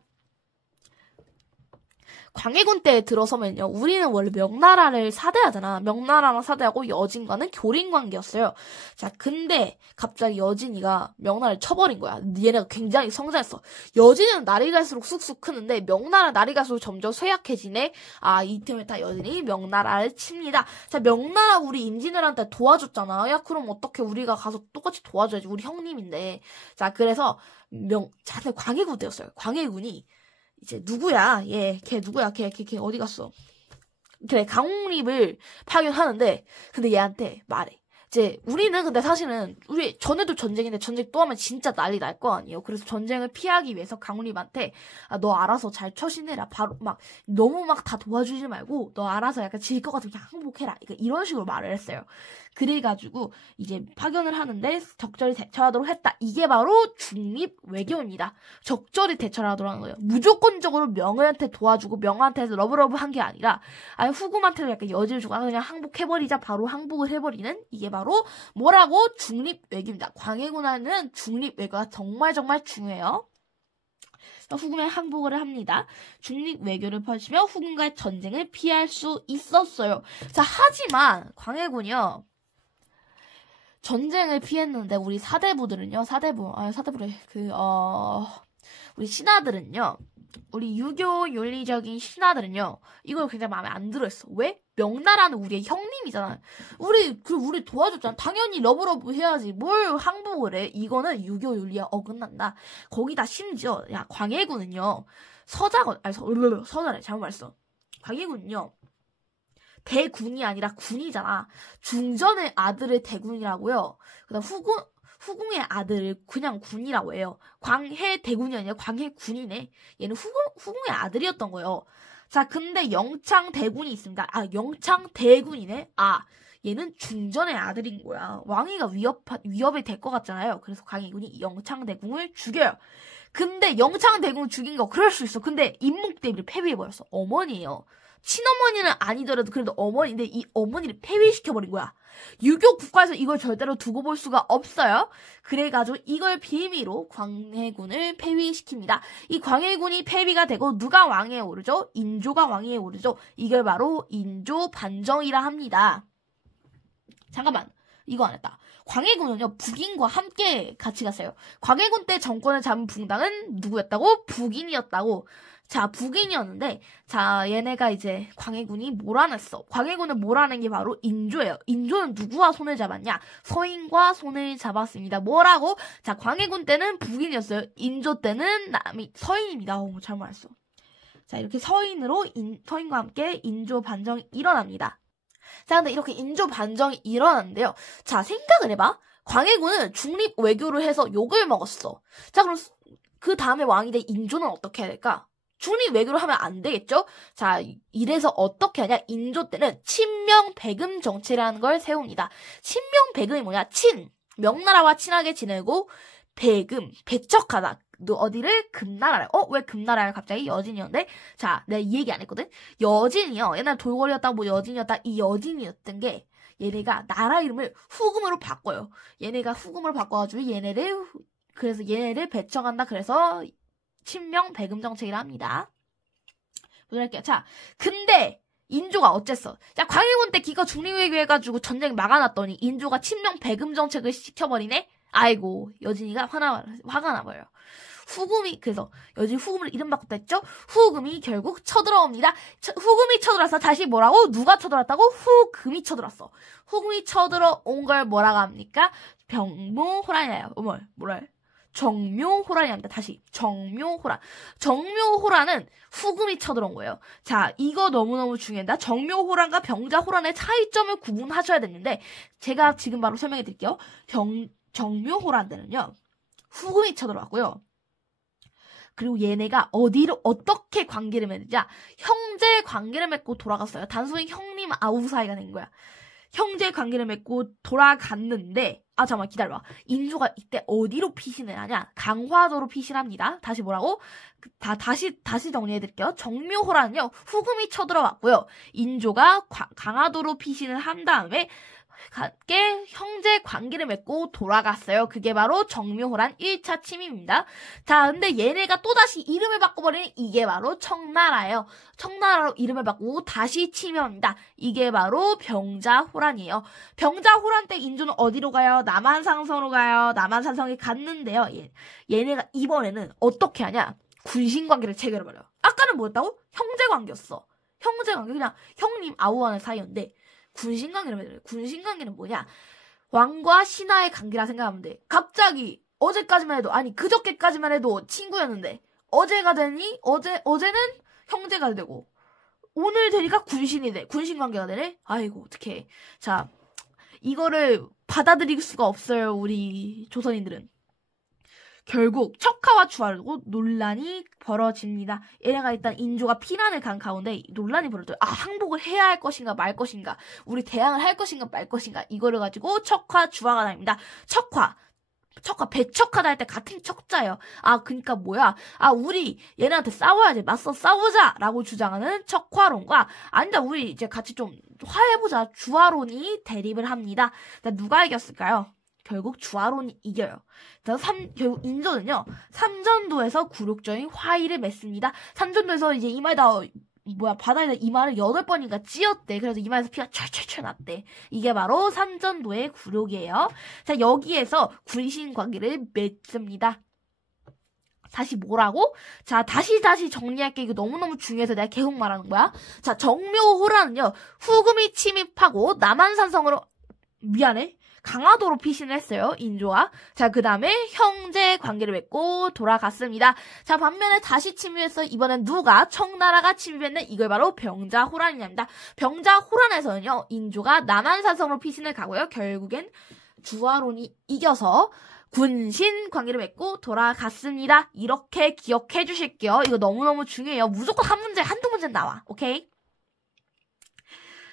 광해군 때에 들어서면요, 우리는 원래 명나라를 사대하잖아. 명나라랑 사대하고 여진과는 교린 관계였어요. 자, 근데 갑자기 여진이가 명나라를 쳐버린 거야. 얘네가 굉장히 성장했어. 여진은 날이 갈수록 쑥쑥 크는데 명나라 날이 갈수록 점점 쇠약해지네. 아, 이 틈을 타 여진이 명나라를 칩니다. 자, 명나라 우리 임진왜란때 도와줬잖아. 야, 그럼 어떻게 우리가 가서 똑같이 도와줘야지. 우리 형님인데. 자, 그래서 자네 광해군 때였어요. 광해군이 이제 누구야? 걔 누구야? 걔 어디 갔어? 그래, 강홍립을 파견하는데 근데 얘한테 말해. 이제 우리는 근데 사실은 우리 전에도 전쟁인데 전쟁 또 하면 진짜 난리 날 거 아니에요. 그래서 전쟁을 피하기 위해서 강홍립한테 너 알아서 잘 처신해라. 바로 막 너무 막 다 도와주지 말고 너 알아서 약간 질 것 같으면 그냥 항복해라. 이런 식으로 말을 했어요. 그래가지고 이제 파견을 하는데 적절히 대처하도록 했다. 이게 바로 중립 외교입니다. 적절히 대처를 하도록 하는 거예요. 무조건적으로 명의한테 도와주고 명의한테 러브러브 한 게 아니라 아니 후금한테도 약간 여지를 주고 그냥 항복해버리자. 바로 항복을 해버리는 이게 바로 뭐라고? 중립 외교입니다. 광해군하는 중립 외교가 정말 중요해요. 후금에 항복을 합니다. 중립 외교를 펼치며 후금과의 전쟁을 피할 수 있었어요. 자, 하지만 광해군이요. 전쟁을 피했는데 우리 사대부들은요. 사대부래. 우리 신하들은요. 우리 유교 윤리적인 신하들은요. 이걸 굉장히 마음에 안 들어했어. 왜? 명나라는 우리의 형님이잖아. 우리 도와줬잖아. 당연히 러브러브 해야지. 뭘 항복을 해? 이거는 유교 윤리에 어긋난다. 거기다 심지어 야 광해군은요. 서자래. 잘못 말했어. 광해군은요. 대군이 아니라 군이잖아. 중전의 아들을 대군이라고요. 그다음 후궁의 아들을 그냥 군이라고 해요. 광해 대군이 아니라 광해 군이네. 얘는 후궁의 아들이었던 거예요. 자, 근데 영창 대군이 있습니다. 아, 영창 대군이네. 아, 얘는 중전의 아들인 거야. 왕위가 위협이 될 것 같잖아요. 그래서 광해군이 영창 대군을 죽여요. 근데 영창 대군 죽인 거 그럴 수 있어. 근데 임묵대비를 폐위해버렸어. 어머니예요. 친어머니는 아니더라도 그래도 어머니인데 이 어머니를 폐위시켜버린 거야. 유교 국가에서 이걸 절대로 두고 볼 수가 없어요. 그래가지고 이걸 비밀로 광해군을 폐위시킵니다. 이 광해군이 폐위가 되고 누가 왕위에 오르죠? 인조가 왕위에 오르죠. 이걸 바로 인조 반정이라 합니다. 잠깐만. 이거 안 했다. 광해군은요, 북인과 함께 같이 갔어요. 광해군 때 정권을 잡은 붕당은 누구였다고? 북인이었다고. 자, 북인이었는데, 자, 얘네가 이제 광해군이 몰아냈어. 광해군을 몰아낸 게 바로 인조예요. 인조는 누구와 손을 잡았냐? 서인과 손을 잡았습니다. 뭐라고? 자, 광해군 때는 북인이었어요. 인조 때는 서인입니다. 잘못 말했어. 자, 이렇게 서인과 함께 인조 반정이 일어납니다. 자, 근데 이렇게 인조 반정이 일어났는데요. 자, 생각을 해봐. 광해군은 중립 외교를 해서 욕을 먹었어. 자, 그럼 그 다음에 왕이 된 인조는 어떻게 해야 될까? 중립 외교를 하면 안 되겠죠? 자, 이래서 어떻게 하냐? 인조 때는 친명배금 정치라는 걸 세웁니다. 친명배금이 뭐냐? 명나라와 친하게 지내고 배금, 배척하다. 너 어디를? 금나라를. 왜 금나라를 갑자기? 여진이었는데? 자, 내가 이 얘기 안 했거든? 여진이요. 옛날 돌궐이었다, 뭐 여진이었다. 이 여진이었던 게 얘네가 나라 이름을 후금으로 바꿔요. 얘네가 후금으로 바꿔가지고 그래서 얘네를 배척한다. 그래서 친명 배금 정책이라 합니다. 보도록 자, 근데 인조가 어쨌어? 자, 광해군 때 기껏 중립외교 해가지고 전쟁 막아놨더니 인조가 친명 배금 정책을 시켜버리네? 아이고, 여진이가 화가 나버려요. 그래서 여진 후금을 이름 바꿨다 했죠? 후금이 결국 쳐들어옵니다. 후금이 쳐들어와서 다시 뭐라고? 누가 쳐들어왔다고? 후금이 쳐들어왔어. 후금이 쳐들어온 걸 뭐라고 합니까? 병모호란이에요. 뭐래? 정묘호란이 합니다. 다시 정묘호란. 정묘호란은 후금이 쳐들어온 거예요. 자, 이거 너무너무 중요합니다. 정묘호란과 병자호란의 차이점을 구분하셔야 되는데 제가 지금 바로 설명해 드릴게요. 정묘호란 때는요. 후금이 쳐들어왔고요. 그리고 얘네가 어떻게 관계를 맺느냐? 형제 관계를 맺고 돌아갔어요. 단순히 형님 아우 사이가 된 거야. 형제 관계를 맺고 돌아갔는데, 잠깐만 기다려봐. 인조가 이때 어디로 피신을 하냐? 강화도로 피신합니다. 다시 뭐라고? 다시 정리해드릴게요. 정묘호란은요, 후금이 쳐들어왔고요. 인조가 강화도로 피신을 한 다음에 함께 형제 관계를 맺고 돌아갔어요. 그게 바로 정묘호란 1차 침입입니다. 자, 근데 얘네가 또다시 이름을 바꿔버리는 이게 바로 청나라예요. 청나라로 이름을 바꾸고 다시 침입합니다. 이게 바로 병자호란이에요. 병자호란 때 인조는 어디로 가요? 남한산성으로 가요. 남한산성에 갔는데요. 얘네가 이번에는 어떻게 하냐? 군신관계를 체결해버려요. 아까는 뭐였다고? 형제관계였어. 형제관계, 그냥 형님 아우하는 사이였는데 군신관계를 맺어요. 군신관계는 뭐냐? 왕과 신하의 관계라 생각하면 돼. 갑자기 어제까지만 해도, 아니 그저께까지만 해도 친구였는데 어제가 되니 어제는 형제가 되고 오늘 되니까 군신이 돼. 군신관계가 되네? 아이고 어떡해. 자, 이거를 받아들일 수가 없어요. 우리 조선인들은. 결국 척하와 주화를 두고 논란이 벌어집니다. 얘네가 일단 인조가 피난을 간 가운데 논란이 벌어져요. 항복을 해야 할 것인가 말 것인가, 우리 대항을 할 것인가 말 것인가, 이거를 가지고 척화 주화가 나뉩니다. 척화 배척하다 할 때 같은 척자예요. 그니까 뭐야? 우리 얘네한테 싸워야지, 맞서 싸우자라고 주장하는 척화론과, 아니다 우리 이제 같이 좀 화해보자, 주화론이 대립을 합니다. 누가 이겼을까요? 결국 주화론이 이겨요. 그래서 결국 인조는요, 삼전도에서 굴욕적인 화의를 맺습니다. 삼전도에서 이제 바다에다 이마를 8번인가 찧었대. 그래서 이마에서 피가 철철철 났대. 이게 바로 삼전도의 굴욕이에요. 자, 여기에서 군신 관계를 맺습니다. 다시 뭐라고? 자, 다시 정리할게. 이거 너무너무 중요해서 내가 계속 말하는 거야. 자, 정묘호란은요, 후금이 침입하고 남한산성으로, 강화도로 피신을 했어요, 인조가. 자, 그 다음에 형제 관계를 맺고 돌아갔습니다. 자, 반면에 다시 침입해서 이번엔 누가? 청나라가 침입했네. 이걸 바로 병자호란이랍니다. 병자호란에서는요, 인조가 남한산성으로 피신을 가고요. 결국엔 주화론이 이겨서 군신 관계를 맺고 돌아갔습니다. 이렇게 기억해 주실게요. 이거 너무너무 중요해요. 무조건 한두 문제 나와. 오케이?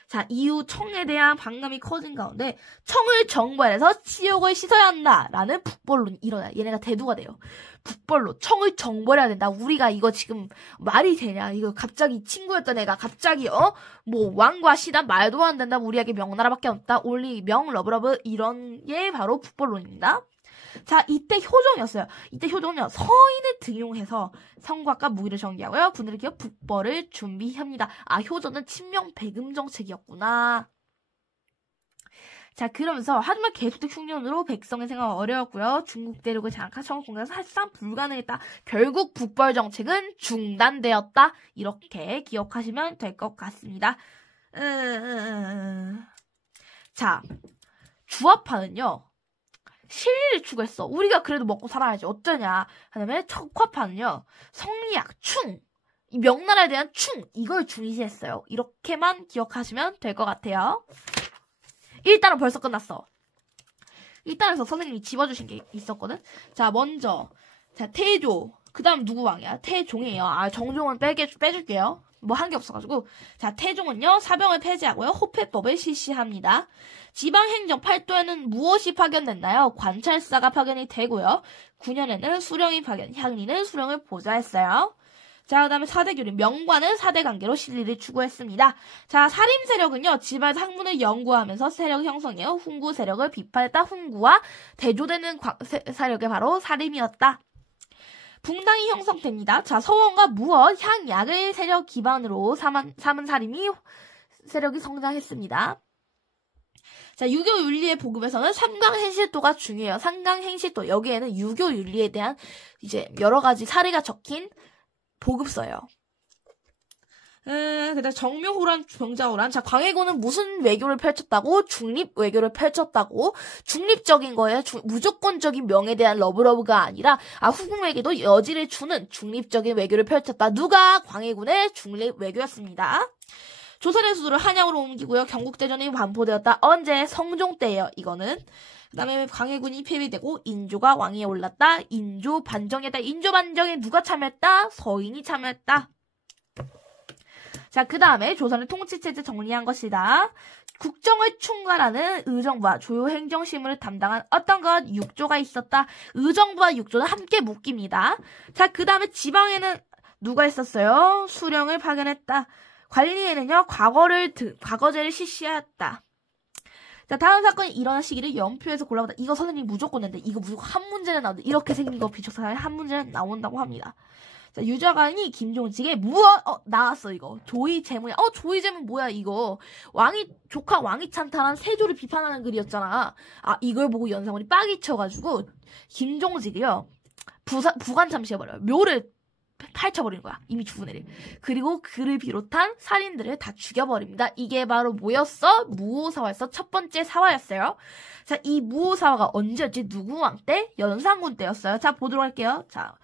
자, 이후 청에 대한 반감이 커진 가운데 청을 정벌해서 치욕을 씻어야 한다라는 북벌론이 일어나요. 얘네가 대두가 돼요. 북벌론, 청을 정벌해야 된다. 우리가 이거 지금 말이 되냐? 이거 갑자기 친구였던 애가 갑자기 왕과 신하 말도 안 된다. 우리에게 명나라밖에 없다. 올리 명 러브러브, 이런 게 바로 북벌론입니다. 자, 이때 효종이었어요. 이때 효종은요, 서인을 등용해서 성곽과 무기를 정리하고요, 군대를 기어 북벌을 준비합니다. 효종은 친명 배금 정책이었구나. 자, 그러면서 하지만 계속된 흉년으로 백성의 생활은 어려웠고요. 중국 대륙을 장악한 청을 공격해서 사실상 불가능했다. 결국 북벌 정책은 중단되었다. 이렇게 기억하시면 될 것 같습니다. 자, 주화파는요, 실리를 추구했어. 우리가 그래도 먹고 살아야지. 어쩌냐. 그다음에 척화파는요, 성리학, 충, 이 명나라에 대한 충, 이걸 중시했어요. 이렇게만 기억하시면 될 것 같아요. 1단은 벌써 끝났어. 1단에서 선생님이 집어주신 게 있었거든. 자, 먼저 태조, 그 다음 누구 왕이야? 태종이에요. 정종은 빼줄게요. 한 게 없어가지고. 자, 태종은요, 사병을 폐지하고요, 호패법을 실시합니다. 지방행정 8도에는 무엇이 파견됐나요? 관찰사가 파견이 되고요. 9년에는 수령이 향리는 수령을 보좌했어요. 자, 그 다음에 사대교리, 명관은 사대관계로 실리를 추구했습니다. 자, 사림 세력은요, 집안에서 학문을 연구하면서 세력 형성이에요. 훈구 세력을 비판했다. 훈구와 대조되는 세력이 바로 사림이었다. 붕당이 형성됩니다. 자, 서원과 무엇, 향약을 세력 기반으로 삼은 사림이 세력이 성장했습니다. 자, 유교 윤리의 보급에서는 삼강행실도가 중요해요. 삼강행실도, 여기에는 유교 윤리에 대한 이제 여러 가지 사례가 적힌 보급서예요. 그다음 정묘호란, 병자호란. 자, 광해군은 무슨 외교를 펼쳤다고? 중립 외교를 펼쳤다고. 중립적인 거예요. 무조건적인 명에 대한 러브러브가 아니라 후금에게도 여지를 주는 중립적인 외교를 펼쳤다. 누가? 광해군의 중립 외교였습니다. 조선의 수도를 한양으로 옮기고요. 경국대전이 반포되었다. 언제? 성종 때예요. 이거는. 그 다음에 광해군이 폐위되고 인조가 왕위에 올랐다. 인조 반정했다. 인조 반정에 누가 참여했다? 서인이 참여했다. 자, 그 다음에 조선의 통치체제 정리한 것이다. 국정을 총괄하는 의정부와 조효행정실무를 담당한 어떤 것 6조가 있었다. 의정부와 6조는 함께 묶입니다. 자, 그 다음에 지방에는 누가 있었어요? 수령을 파견했다. 관리에는요, 과거제를 실시했다. 자, 다음 사건이 일어난 시기를 연표에서 골라보다. 이거 선생님이 무조건 낸다. 이거 무조건 한 문제는 나온다. 이렇게 생긴 거 비춰서 한 문제는 나온다고 합니다. 자, 유자관이 김종직의 나왔어, 이거. 조의 제문이야. 조의 제문 뭐야, 이거. 조카 왕이 찬탈한 세조를 비판하는 글이었잖아. 이걸 보고 연산군이 빡이 쳐가지고, 김종직이요. 부관 참시해버려요. 묘를 파헤쳐버리는 거야. 이미 죽은 애를. 그리고 그를 비롯한 살인들을 다 죽여버립니다. 이게 바로 뭐였어? 무오사화에서 첫 번째 사화였어요. 자, 이 무오사화가 언제였지? 누구 왕 때? 연산군 때였어요. 자, 보도록 할게요. 자,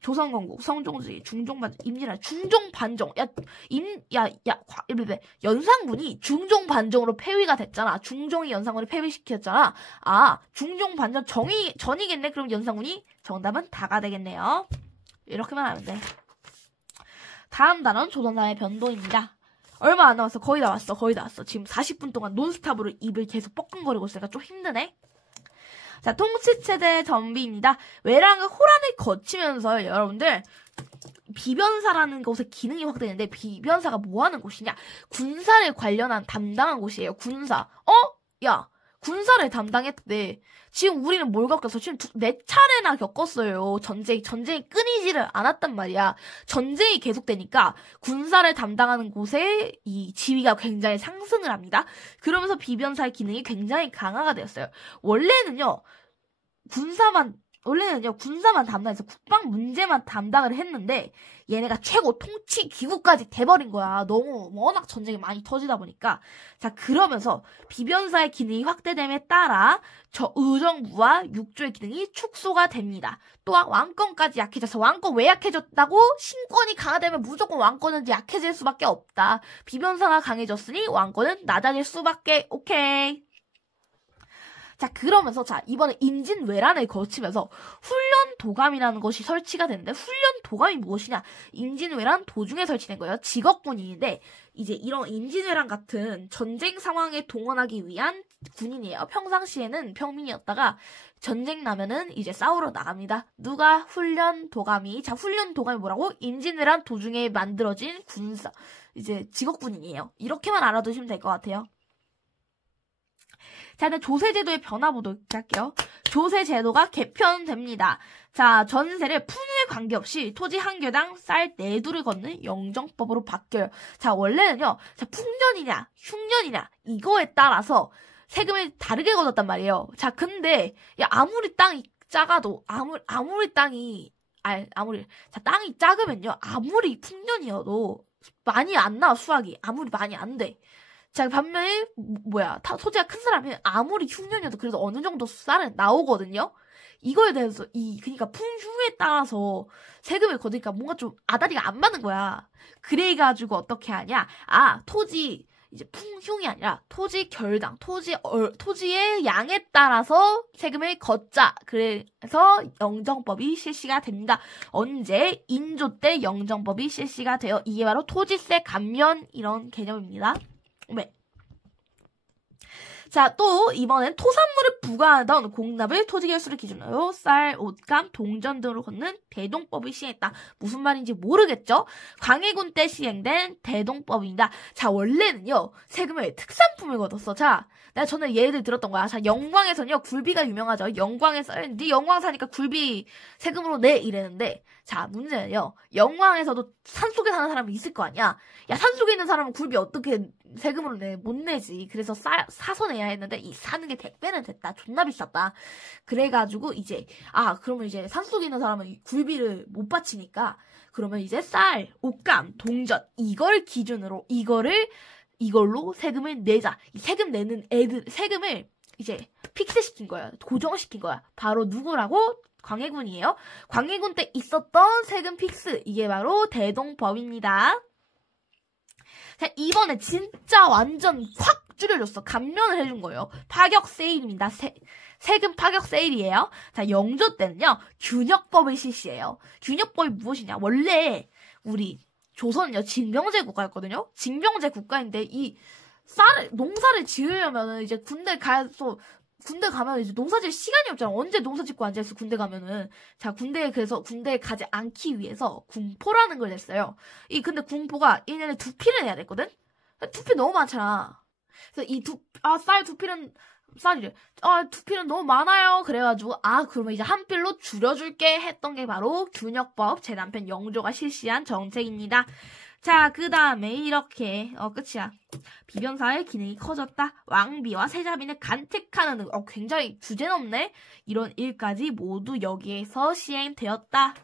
조선건국, 성종주의, 중종반정, 임진왜란, 중종반정. 연산군이 중종반정으로 폐위가 됐잖아. 중종이 연산군을 폐위시켰잖아. 중종반정 전이겠네? 그럼 연산군이 정답은 다가 되겠네요. 이렇게만 하면 돼. 다음 단어는 조선사의 변동입니다. 얼마 안 남았어. 거의 다 왔어. 지금 40분 동안 논스탑으로 입을 계속 뻐끔거리고 있으니까 좀 힘드네. 자, 통치체제 전비입니다. 외랑과 호란을 거치면서 여러분들 비변사라는 곳의 기능이 확대되는데 비변사가 뭐 하는 곳이냐? 군사를 관련한 담당한 곳이에요. 군사. 군사를 담당했대. 지금 우리는 뭘 겪었어? 지금 4차례나 겪었어요. 전쟁이 끊이지를 않았단 말이야. 전쟁이 계속되니까 군사를 담당하는 곳에 이 지위가 굉장히 상승을 합니다. 그러면서 비변사의 기능이 굉장히 강화가 되었어요. 원래는요, 군사만 담당해서 국방 문제만 담당을 했는데 얘네가 최고 통치 기구까지 돼버린 거야. 너무 워낙 전쟁이 많이 터지다 보니까. 자, 그러면서 비변사의 기능이 확대됨에 따라 저 의정부와 육조의 기능이 축소가 됩니다. 또한 왕권까지 약해져서 왕권 왜 약해졌다고? 신권이 강화되면 무조건 왕권은 약해질 수밖에 없다. 비변사가 강해졌으니 왕권은 낮아질 수밖에. 오케이. 자, 그러면서 이번에 임진왜란을 거치면서 훈련도감이라는 것이 설치가 되는데 훈련도감이 무엇이냐? 임진왜란 도중에 설치된 거예요. 직업군인인데 이제 이런 임진왜란 같은 전쟁 상황에 동원하기 위한 군인이에요. 평상시에는 평민이었다가 전쟁 나면은 이제 싸우러 나갑니다. 누가? 훈련도감이. 자, 훈련도감이 뭐라고? 임진왜란 도중에 만들어진 군사. 이제 직업군인이에요. 이렇게만 알아두시면 될 것 같아요. 자, 일단 조세제도의 변화 보도록 할게요. 조세제도가 개편됩니다. 자, 전세를 풍류에 관계없이 토지 한 개당 쌀 4두를 걷는 영정법으로 바뀌어요. 자, 원래는요, 풍년이냐, 흉년이냐, 이거에 따라서 세금을 다르게 걷었단 말이에요. 자, 근데, 아무리 땅이 작아도, 땅이 작으면요, 아무리 풍년이어도 많이 안 나와, 수확이. 아무리 많이 안 돼. 자, 반면에, 토지가 큰 사람이 아무리 흉년이어도 그래도 어느 정도 쌀은 나오거든요? 이거에 대해서, 그니까 풍흉에 따라서 세금을 거두니까 뭔가 좀 아다리가 안 맞는 거야. 그래가지고 어떻게 하냐? 토지, 이제 풍흉이 아니라 토지 결당, 토지의 양에 따라서 세금을 걷자. 그래서 영정법이 실시가 됩니다. 언제? 인조 때 영정법이 실시가 돼요. 이게 바로 토지세 감면 이런 개념입니다. 네. 자, 또 이번엔 토산물을 부과하던 공납을 토지결수를 기준으로 쌀, 옷감, 동전 등으로 걷는 대동법을 시행했다. 무슨 말인지 모르겠죠? 광해군 때 시행된 대동법입니다. 자, 원래는요, 세금을 특산품을 걷었어. 자, 내가 전에 예를 들었던 거야. 자, 영광에서는요, 굴비가 유명하죠. 영광에서, 네 영광 사니까 굴비 세금으로 내 이랬는데, 자, 문제는요, 영광에서도 산속에 사는 사람이 있을 거 아니야? 야, 산속에 있는 사람은 굴비 어떻게 세금으로 내? 못 내지. 그래서 사서 내야 했는데, 사는 게 100배는 됐다. 존나 비쌌다. 그래가지고, 이제, 그러면 이제 산속에 있는 사람은 굴비를 못 바치니까, 그러면 이제 쌀, 옷감, 동전, 이걸 기준으로, 이걸로 세금을 내자. 이 세금 내는 세금을 이제 픽스시킨 거야. 고정시킨 거야. 바로 누구라고? 광해군이에요. 광해군 때 있었던 세금 픽스. 이게 바로 대동법입니다. 자, 이번에 진짜 완전 확 줄여줬어. 감면을 해준 거예요. 파격 세일입니다. 세금 파격 세일이에요. 자, 영조 때는요, 균역법을 실시해요. 균역법이 무엇이냐? 원래 우리 조선은요, 징병제 국가였거든요. 징병제 국가인데 농사를 지으려면은 이제 군대 가면 이제 농사 질 시간이 없잖아. 언제 농사 짓고 앉아있어, 군대 가면은. 자, 그래서 군대에 가지 않기 위해서 군포라는 걸 냈어요. 근데 군포가 1년에 2필을 내야 됐거든? 2필 너무 많잖아. 그래서 두 필은 너무 많아요. 그래가지고, 그러면 이제 한 필로 줄여줄게 했던 게 바로 균역법, 제 남편 영조가 실시한 정책입니다. 자, 그 다음에 이렇게, 끝이야. 비변사의 기능이 커졌다. 왕비와 세자빈을 간택하는 등, 굉장히 주제넘네? 이런 일까지 모두 여기에서 시행되었다.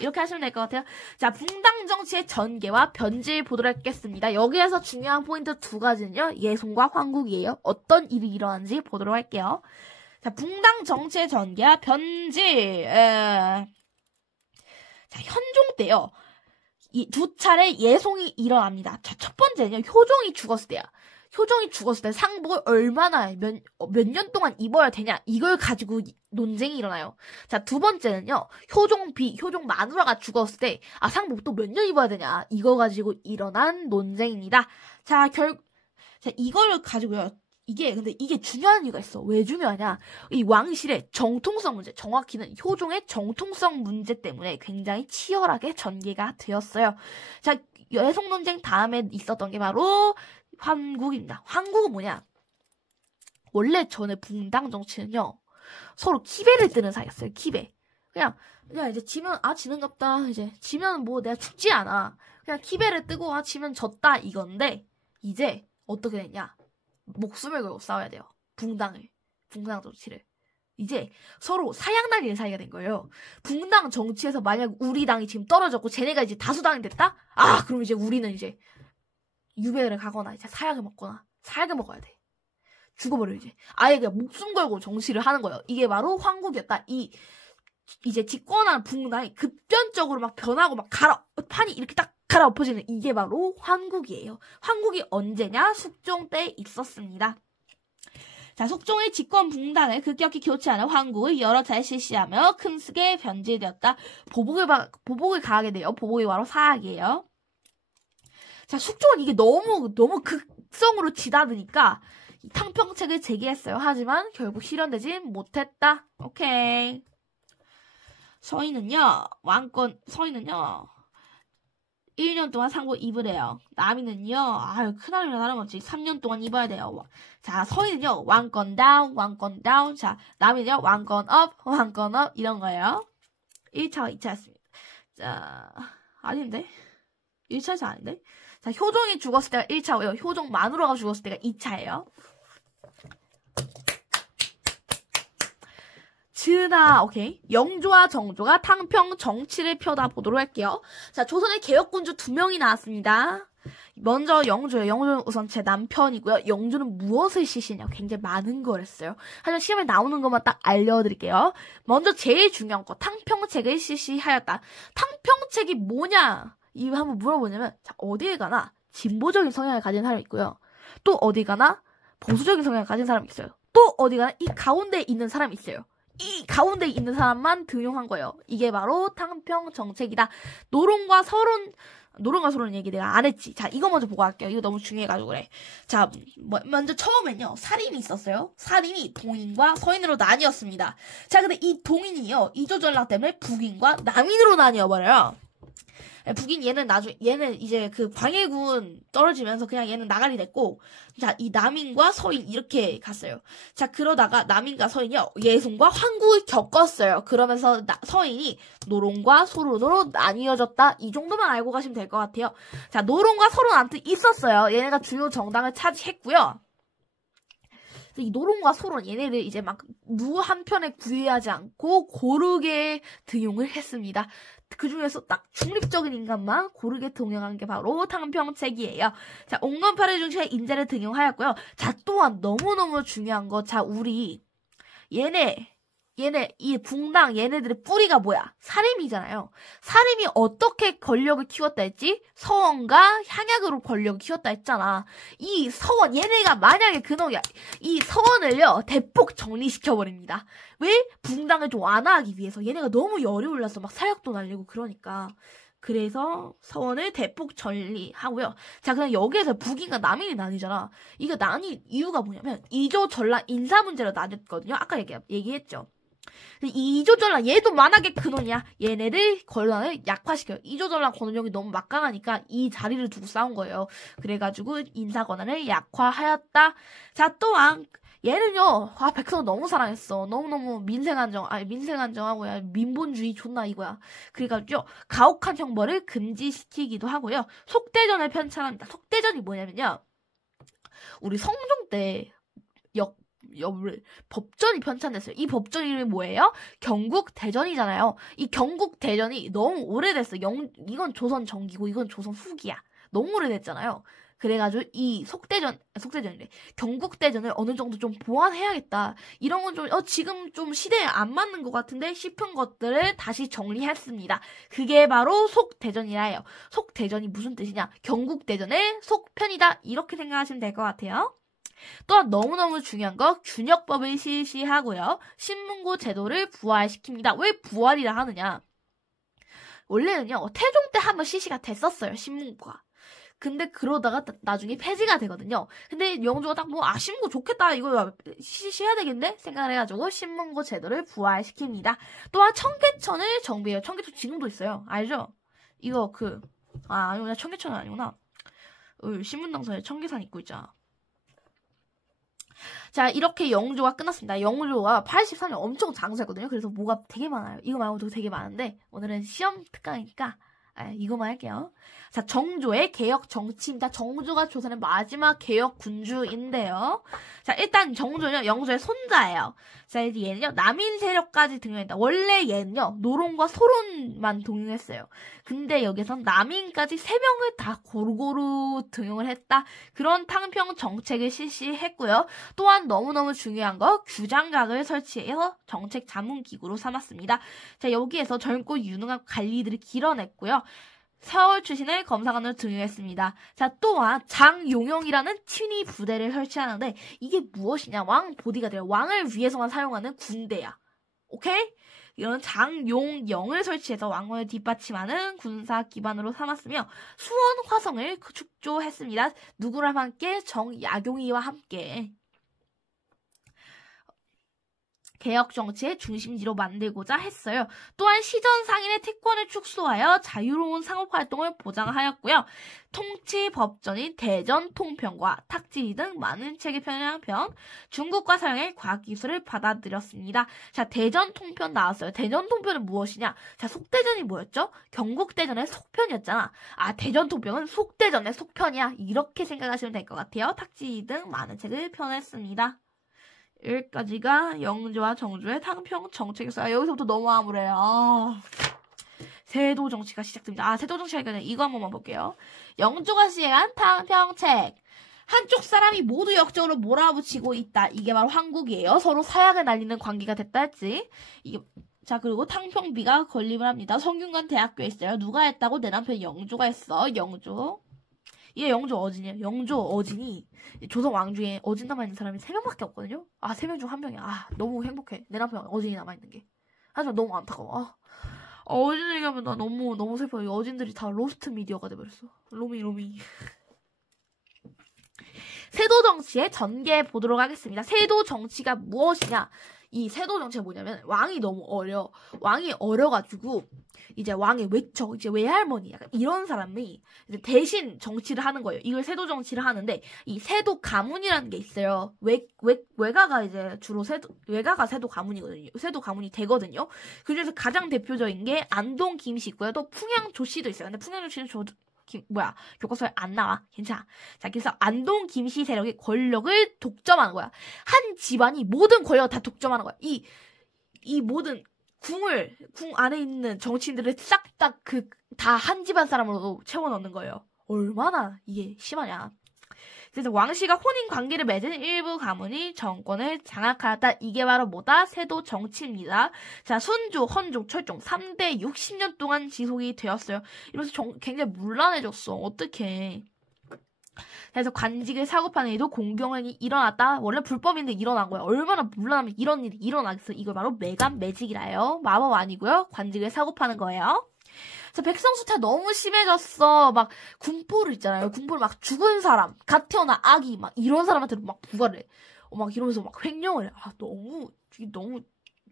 이렇게 하시면 될 것 같아요. 자, 붕당 정치의 전개와 변질 보도록 하겠습니다. 여기에서 중요한 포인트 2가지는요. 예송과 황국이에요. 어떤 일이 일어난지 보도록 할게요. 자, 붕당 정치의 전개와 변질. 자, 현종 때요. 이 2차례 예송이 일어납니다. 자, 첫 번째는요. 효종이 죽었을 때야. 효종이 죽었을 때 상복을 얼마나 몇 년 동안 입어야 되냐, 이걸 가지고 논쟁이 일어나요. 자, 두 번째는요. 효종 마누라가 죽었을 때 상복 또 몇 년 입어야 되냐, 이거 가지고 일어난 논쟁입니다. 자, 이걸 가지고요. 근데 이게 중요한 이유가 있어. 왜 중요하냐? 이 왕실의 정통성 문제, 정확히는 효종의 정통성 문제 때문에 굉장히 치열하게 전개가 되었어요. 자, 예송 논쟁 다음에 있었던 게 바로 황국입니다. 황국은 뭐냐? 원래 전에 붕당 정치는요, 서로 기배를 뜨는 사이였어요. 기배. 그냥 이제 지면 지는갑다. 이제 지면 뭐 내가 죽지 않아. 그냥 기배를 뜨고 지면 졌다 이건데, 이제 어떻게 됐냐? 목숨을 걸고 싸워야 돼요. 붕당 정치를. 이제 서로 사양날리는 사이가 된 거예요. 붕당 정치에서 만약 우리 당이 지금 떨어졌고 쟤네가 이제 다수당이 됐다? 그럼 이제 우리는 이제 유배를 가거나 이제 사약을 먹어야 돼. 죽어버려 이제. 아예 그냥 목숨 걸고 정치를 하는 거예요. 이게 바로 황국이었다. 이제 집권한 붕당이 급변적으로 막 변하고 막 판이 이렇게 딱 갈아엎어지는, 이게 바로 황국이에요. 황국이 언제냐? 숙종 때 있었습니다. 자, 숙종의 집권 붕당을 급격히 교체하는 황국을 여러 차례 실시하며 큼스게 변질되었다. 보복을 가하게 돼요. 보복이 바로 사약이에요. 자, 숙종은 이게 너무 극성으로 지다드니까 탕평책을 제기했어요. 하지만 결국 실현되지 못했다. 오케이. 서인은요 1년 동안 상복 입으래요. 남이는요, 큰아이랑 다름없지. 3년 동안 입어야 돼요. 자, 서인은요, 왕권 다운. 자, 남이는요, 왕권 업, 이런 거예요. 1차와 2차였습니다. 자, 아닌데? 1차에서 아닌데? 자, 효종이 죽었을 때가 1차고요. 효종 마누라가 죽었을 때가 2차예요. 오케이. 영조와 정조가 탕평 정치를 펴다 보도록 할게요. 자, 조선의 개혁군주 2명이 나왔습니다. 먼저 영조예요. 영조는 우선 제 남편이고요. 영조는 무엇을 실시했냐? 굉장히 많은 걸 했어요. 하지만 시험에 나오는 것만 딱 알려드릴게요. 먼저 제일 중요한 거, 탕평책을 실시하였다. 탕평책이 뭐냐? 이거 한번 물어보냐면, 자, 어디에 가나 진보적인 성향을 가진 사람이 있고요. 또 어디 가나 보수적인 성향을 가진 사람이 있어요. 또 어디 가나 이 가운데에 있는 사람이 있어요. 이 가운데 있는 사람만 등용한 거예요. 이게 바로 탕평 정책이다. 노론과 서론 얘기 내가 안 했지. 자, 이거 먼저 보고 할게요. 이거 너무 중요해가지고 그래. 자, 먼저 처음엔요, 살인이 있었어요. 살인이 동인과 서인으로 나뉘었습니다. 자, 근데 이 동인이요, 이조 전략 때문에 북인과 남인으로 나뉘어버려요. 북인 얘는 이제 그 광해군 떨어지면서 그냥 얘는 나가리 됐고, 자, 이 남인과 서인 이렇게 갔어요. 자, 그러다가 남인과 서인이요, 예송과 황국을 겪었어요. 그러면서 서인이 노론과 소론으로 나뉘어졌다. 이 정도만 알고 가시면 될 것 같아요. 자, 노론과 소론 아무튼 있었어요. 얘네가 주요 정당을 차지했고요. 이 노론과 소론, 얘네를 이제 막 누구 한 편에 구애하지 않고 고르게 등용을 했습니다. 그 중에서 딱 중립적인 인간만 고르게 등용한 게 바로 탕평책이에요. 자, 옹건파를 중심에 인재를 등용하였고요. 자, 또한 너무너무 중요한 거, 자, 우리 이 붕당 얘네들의 뿌리가 뭐야? 사림이잖아요. 사림이 어떻게 권력을 키웠다 했지? 서원과 향약으로 권력을 키웠다 했잖아. 이 서원, 얘네가 만약에 이 서원을요, 대폭 정리시켜버립니다. 왜? 붕당을 좀 완화하기 위해서. 얘네가 너무 열이 올라서 막 사약도 날리고 그러니까. 그래서 서원을 대폭 전리하고요. 자, 그럼 여기에서 북인과 남인이 나뉘잖아. 이거 나뉜 이유가 뭐냐면 이조전라 인사 문제로 나뉘었거든요. 아까 얘기했죠. 이조전라 얘도 만약에 근원이야. 얘네를 권한을 약화시켜요. 이조전라 권한력이 너무 막강하니까 이 자리를 두고 싸운 거예요. 그래가지고 인사 권한을 약화하였다. 자, 또한 얘는요, 백성 너무 사랑했어. 너무너무 민생안정하고, 민본주의 존나 이거야. 그래가지고, 가혹한 형벌을 금지시키기도 하고요. 속대전을 편찬합니다. 속대전이 뭐냐면요, 우리 성종 때, 법전이 편찬됐어요. 이 법전 이름이 뭐예요? 경국대전이잖아요. 이 경국대전이 너무 오래됐어. 이건 조선 전기고, 이건 조선 후기야. 너무 오래됐잖아요. 그래가지고 이 속대전이래. 경국대전을 어느 정도 좀 보완해야겠다. 이런 건 좀 지금 좀 시대에 안 맞는 것 같은데 싶은 것들을 다시 정리했습니다. 그게 바로 속대전이라 해요. 속대전이 무슨 뜻이냐? 경국대전의 속편이다. 이렇게 생각하시면 될 것 같아요. 또한 너무너무 중요한 거 균역법을 실시하고요. 신문고 제도를 부활시킵니다. 왜 부활이라 하느냐? 원래는요. 태종 때 한번 실시가 됐었어요. 신문고가. 근데 그러다가 나중에 폐지가 되거든요. 근데 영조가 딱 신문고 좋겠다. 이거 실시해야 되겠네? 생각을 해가지고 신문고 제도를 부활시킵니다. 또한 청계천을 정비해요. 청계천 지금도 있어요. 알죠? 이거 아니구나. 청계천은 아니구나. 신문당선에 청계산 있고 있잖아. 자, 이렇게 영조가 끝났습니다. 영조가 83년 엄청 장수했거든요. 그래서 뭐가 되게 많아요. 이거 말고도 되게 많은데 오늘은 시험 특강이니까 이거만 할게요. 자, 정조의 개혁 정치입니다. 정조가 조선의 마지막 개혁 군주인데요. 자, 일단 정조는 영조의 손자예요. 자, 얘는요, 남인 세력까지 등용했다. 원래 얘는요, 노론과 소론만 등용했어요. 근데 여기선 남인까지 3명을 다 고루고루 등용을 했다. 그런 탕평 정책을 실시했고요. 또한 너무너무 중요한 거, 규장각을 설치해서 정책 자문기구로 삼았습니다. 자, 여기에서 젊고 유능한 관리들을 길어냈고요. 서울 출신의 검사관으로 등용했습니다. 자, 또한 장용영이라는 친위 부대를 설치하는데 이게 무엇이냐? 왕 보디가드예요. 왕을 위해서만 사용하는 군대야. 오케이? 이런 장용영을 설치해서 왕권을 뒷받침하는 군사 기반으로 삼았으며 수원 화성을 축조했습니다. 누구랑 함께? 정약용이와 함께. 개혁 정치의 중심지로 만들고자 했어요. 또한 시전 상인의 특권을 축소하여 자유로운 상업활동을 보장하였고요. 통치 법전인 대전 통편과 탁지리 등 많은 책을 펴낸 편 중국과 서양의 과학기술을 받아들였습니다. 자, 대전 통편 나왔어요. 대전 통편은 무엇이냐? 자, 속대전이 뭐였죠? 경국대전의 속편이었잖아. 대전 통편은 속대전의 속편이야. 이렇게 생각하시면 될 것 같아요. 탁지리 등 많은 책을 펴냈습니다. 여기까지가 영조와 정조의 탕평 정책이었어요. 여기서부터 너무 암울해요. 세도 정치가 시작됩니다. 세도 정치가 아니라 이거 한 번만 볼게요. 영조가 시행한 탕평책. 한쪽 사람이 모두 역적으로 몰아붙이고 있다. 이게 바로 한국이에요. 서로 사약을 날리는 관계가 됐다 했지. 자, 그리고 탕평비가 건립을 합니다. 성균관 대학교에 있어요. 누가 했다고? 내 남편 영조가 했어. 영조. 얘 영조 어진이에요. 영조 어진이 조선 왕 중에 어진 남아있는 사람이 3명밖에 없거든요. 3명 중 1명이야. 너무 행복해. 내 남편 어진이 남아있는 게. 하지만 너무 안타까워. 어진 얘기하면 나 너무 슬퍼요. 어진들이 다 로스트 미디어가 돼버렸어. 로미. 세도 정치의 전개 보도록 하겠습니다. 세도 정치가 무엇이냐? 이 세도 정치가 뭐냐면 왕이 너무 어려. 왕이 어려가지고 이제 왕의 외척, 이제 외할머니 약간 이런 사람이 이제 대신 정치를 하는 거예요. 이걸 세도 정치를 하는데 이 세도 가문이라는 게 있어요. 외가가 이제 주로 외가가 세도 가문이거든요. 세도 가문이 되거든요. 그중에서 가장 대표적인 게 안동 김씨 있고요. 또 풍양 조씨도 있어요. 근데 풍양 조씨는 교과서에 안 나와. 괜찮아. 자, 그래서 안동 김씨 세력의 권력을 독점하는 거야. 한 집안이 모든 권력을 다 독점하는 거야. 이 모든 궁 안에 있는 정치인들을 싹 다 다 한 집안 사람으로 채워 넣는 거예요. 얼마나 이게 심하냐. 그래서 왕씨가 혼인 관계를 맺은 일부 가문이 정권을 장악하였다. 이게 바로 뭐다? 세도 정치입니다. 자, 순조, 헌종, 철종 3대 60년 동안 지속이 되었어요. 이러면서 굉장히 문란해졌어. 어떡해. 그래서 관직을 사고파는 일도 공경이 일어났다. 원래 불법인데 일어난 거야. 얼마나 문란하면 이런 일이 일어나겠어. 이걸 바로 매감 매직이라 해요. 마법 아니고요. 관직을 사고파는 거예요. 백성수탈 너무 심해졌어. 막 군포를 있잖아요. 군포를 막 죽은 사람, 갓 태어난 아기 막 이런 사람한테 막 부과를 해. 막 이러면서 막 횡령을 해. 너무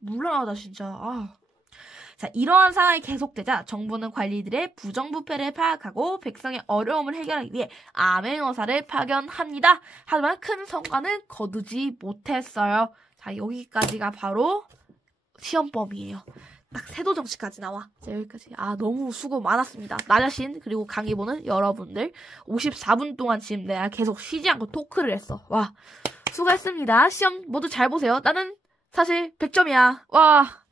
물란하다 진짜. 자, 이러한 상황이 계속되자 정부는 관리들의 부정부패를 파악하고 백성의 어려움을 해결하기 위해 암행어사를 파견합니다. 하지만 큰 성과는 거두지 못했어요. 자, 여기까지가 바로 시험범위예요. 딱 세도 정치까지 나와. 자, 여기까지. 너무 수고 많았습니다. 나 자신 그리고 강의 보는 여러분들 54분 동안 지금 내가 계속 쉬지 않고 토크를 했어. 와, 수고했습니다. 시험 모두 잘 보세요. 나는 사실 100점이야. 와.